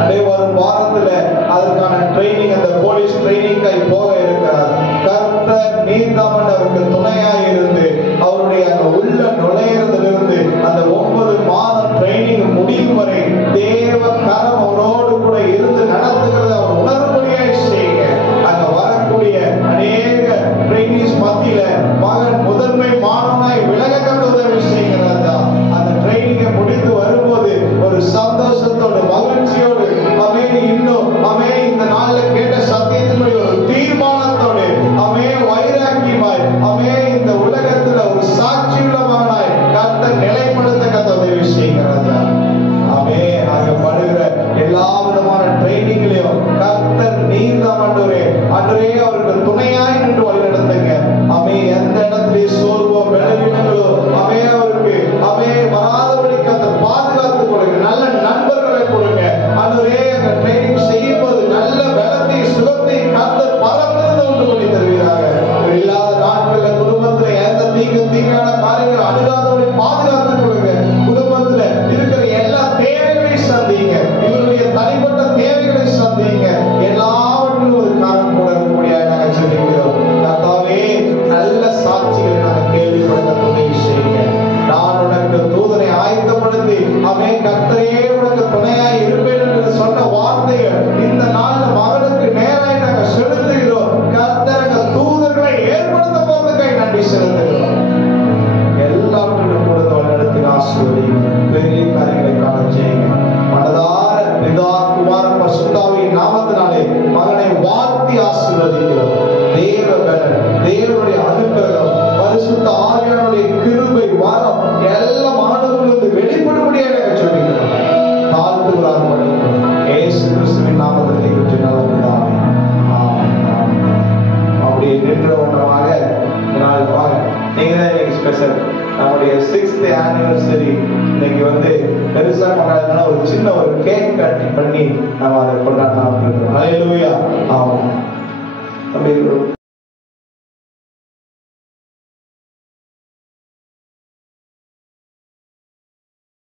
அதே வரும் வாரத்துல அதற்கான ட்ரைனிங் அந்த போலீஸ் ட்ரைனிங்காய் போக இருக்கிறார். கர்த்தர் நீர்தாமன் அவருக்கு துணையாய் இருந்து அவருடைய அந்த உள்ள நுழையிறதிலிருந்து அந்த 9 மாதம் ட்ரைனிங் முடியும் வரை தேவ கரம் அவரோடு கூட இருந்து நடத்துகிறத அவர் உணர்வுபடியாய் செய்யுங்க. அங்க வரக்கூடிய அநேக ட்ரைனிங்ஸ் மத்தியில மகன் முதன்மை மாணவனாய் விலக கண்டு உதவி செய்கிறாரா. அந்த ட்ரைனிங்கை முடித்து வரும்போது ஒரு சந்தோஷத்தோடு மகிழ்ச்சியோடு இன்னும் இந்த நாள்ல கேட்ட சத்தியத்தினுடைய ஒரு தீர்மானத்தோடு வைராக்கியமாய் பரிசுத்த ஆவியானுடைய கிருபை வரம் எல்லா மாணவர்களுக்கு வெளிப்படும்படியாக சொல்லிக்கிறோம். தாழ்த்துகளாக இயேசு கிறிஸ்துவின் நாமத்தை பற்றி நல்லதாமே. அப்படி நின்ற ஒன்றமாக என்னால் பாருங்க, நீங்க தான் இன்னைக்கு ஸ்பெஷல். நம்முடைய 6th anniversary இன்னைக்கு வந்து பெருசா கொண்டாடுறதுனா ஒரு சின்ன ஒரு கேக் கட் பண்ணி நம்ம அதை கொண்டாடலாம். ஹல்லேலூயா. ஆமாம்.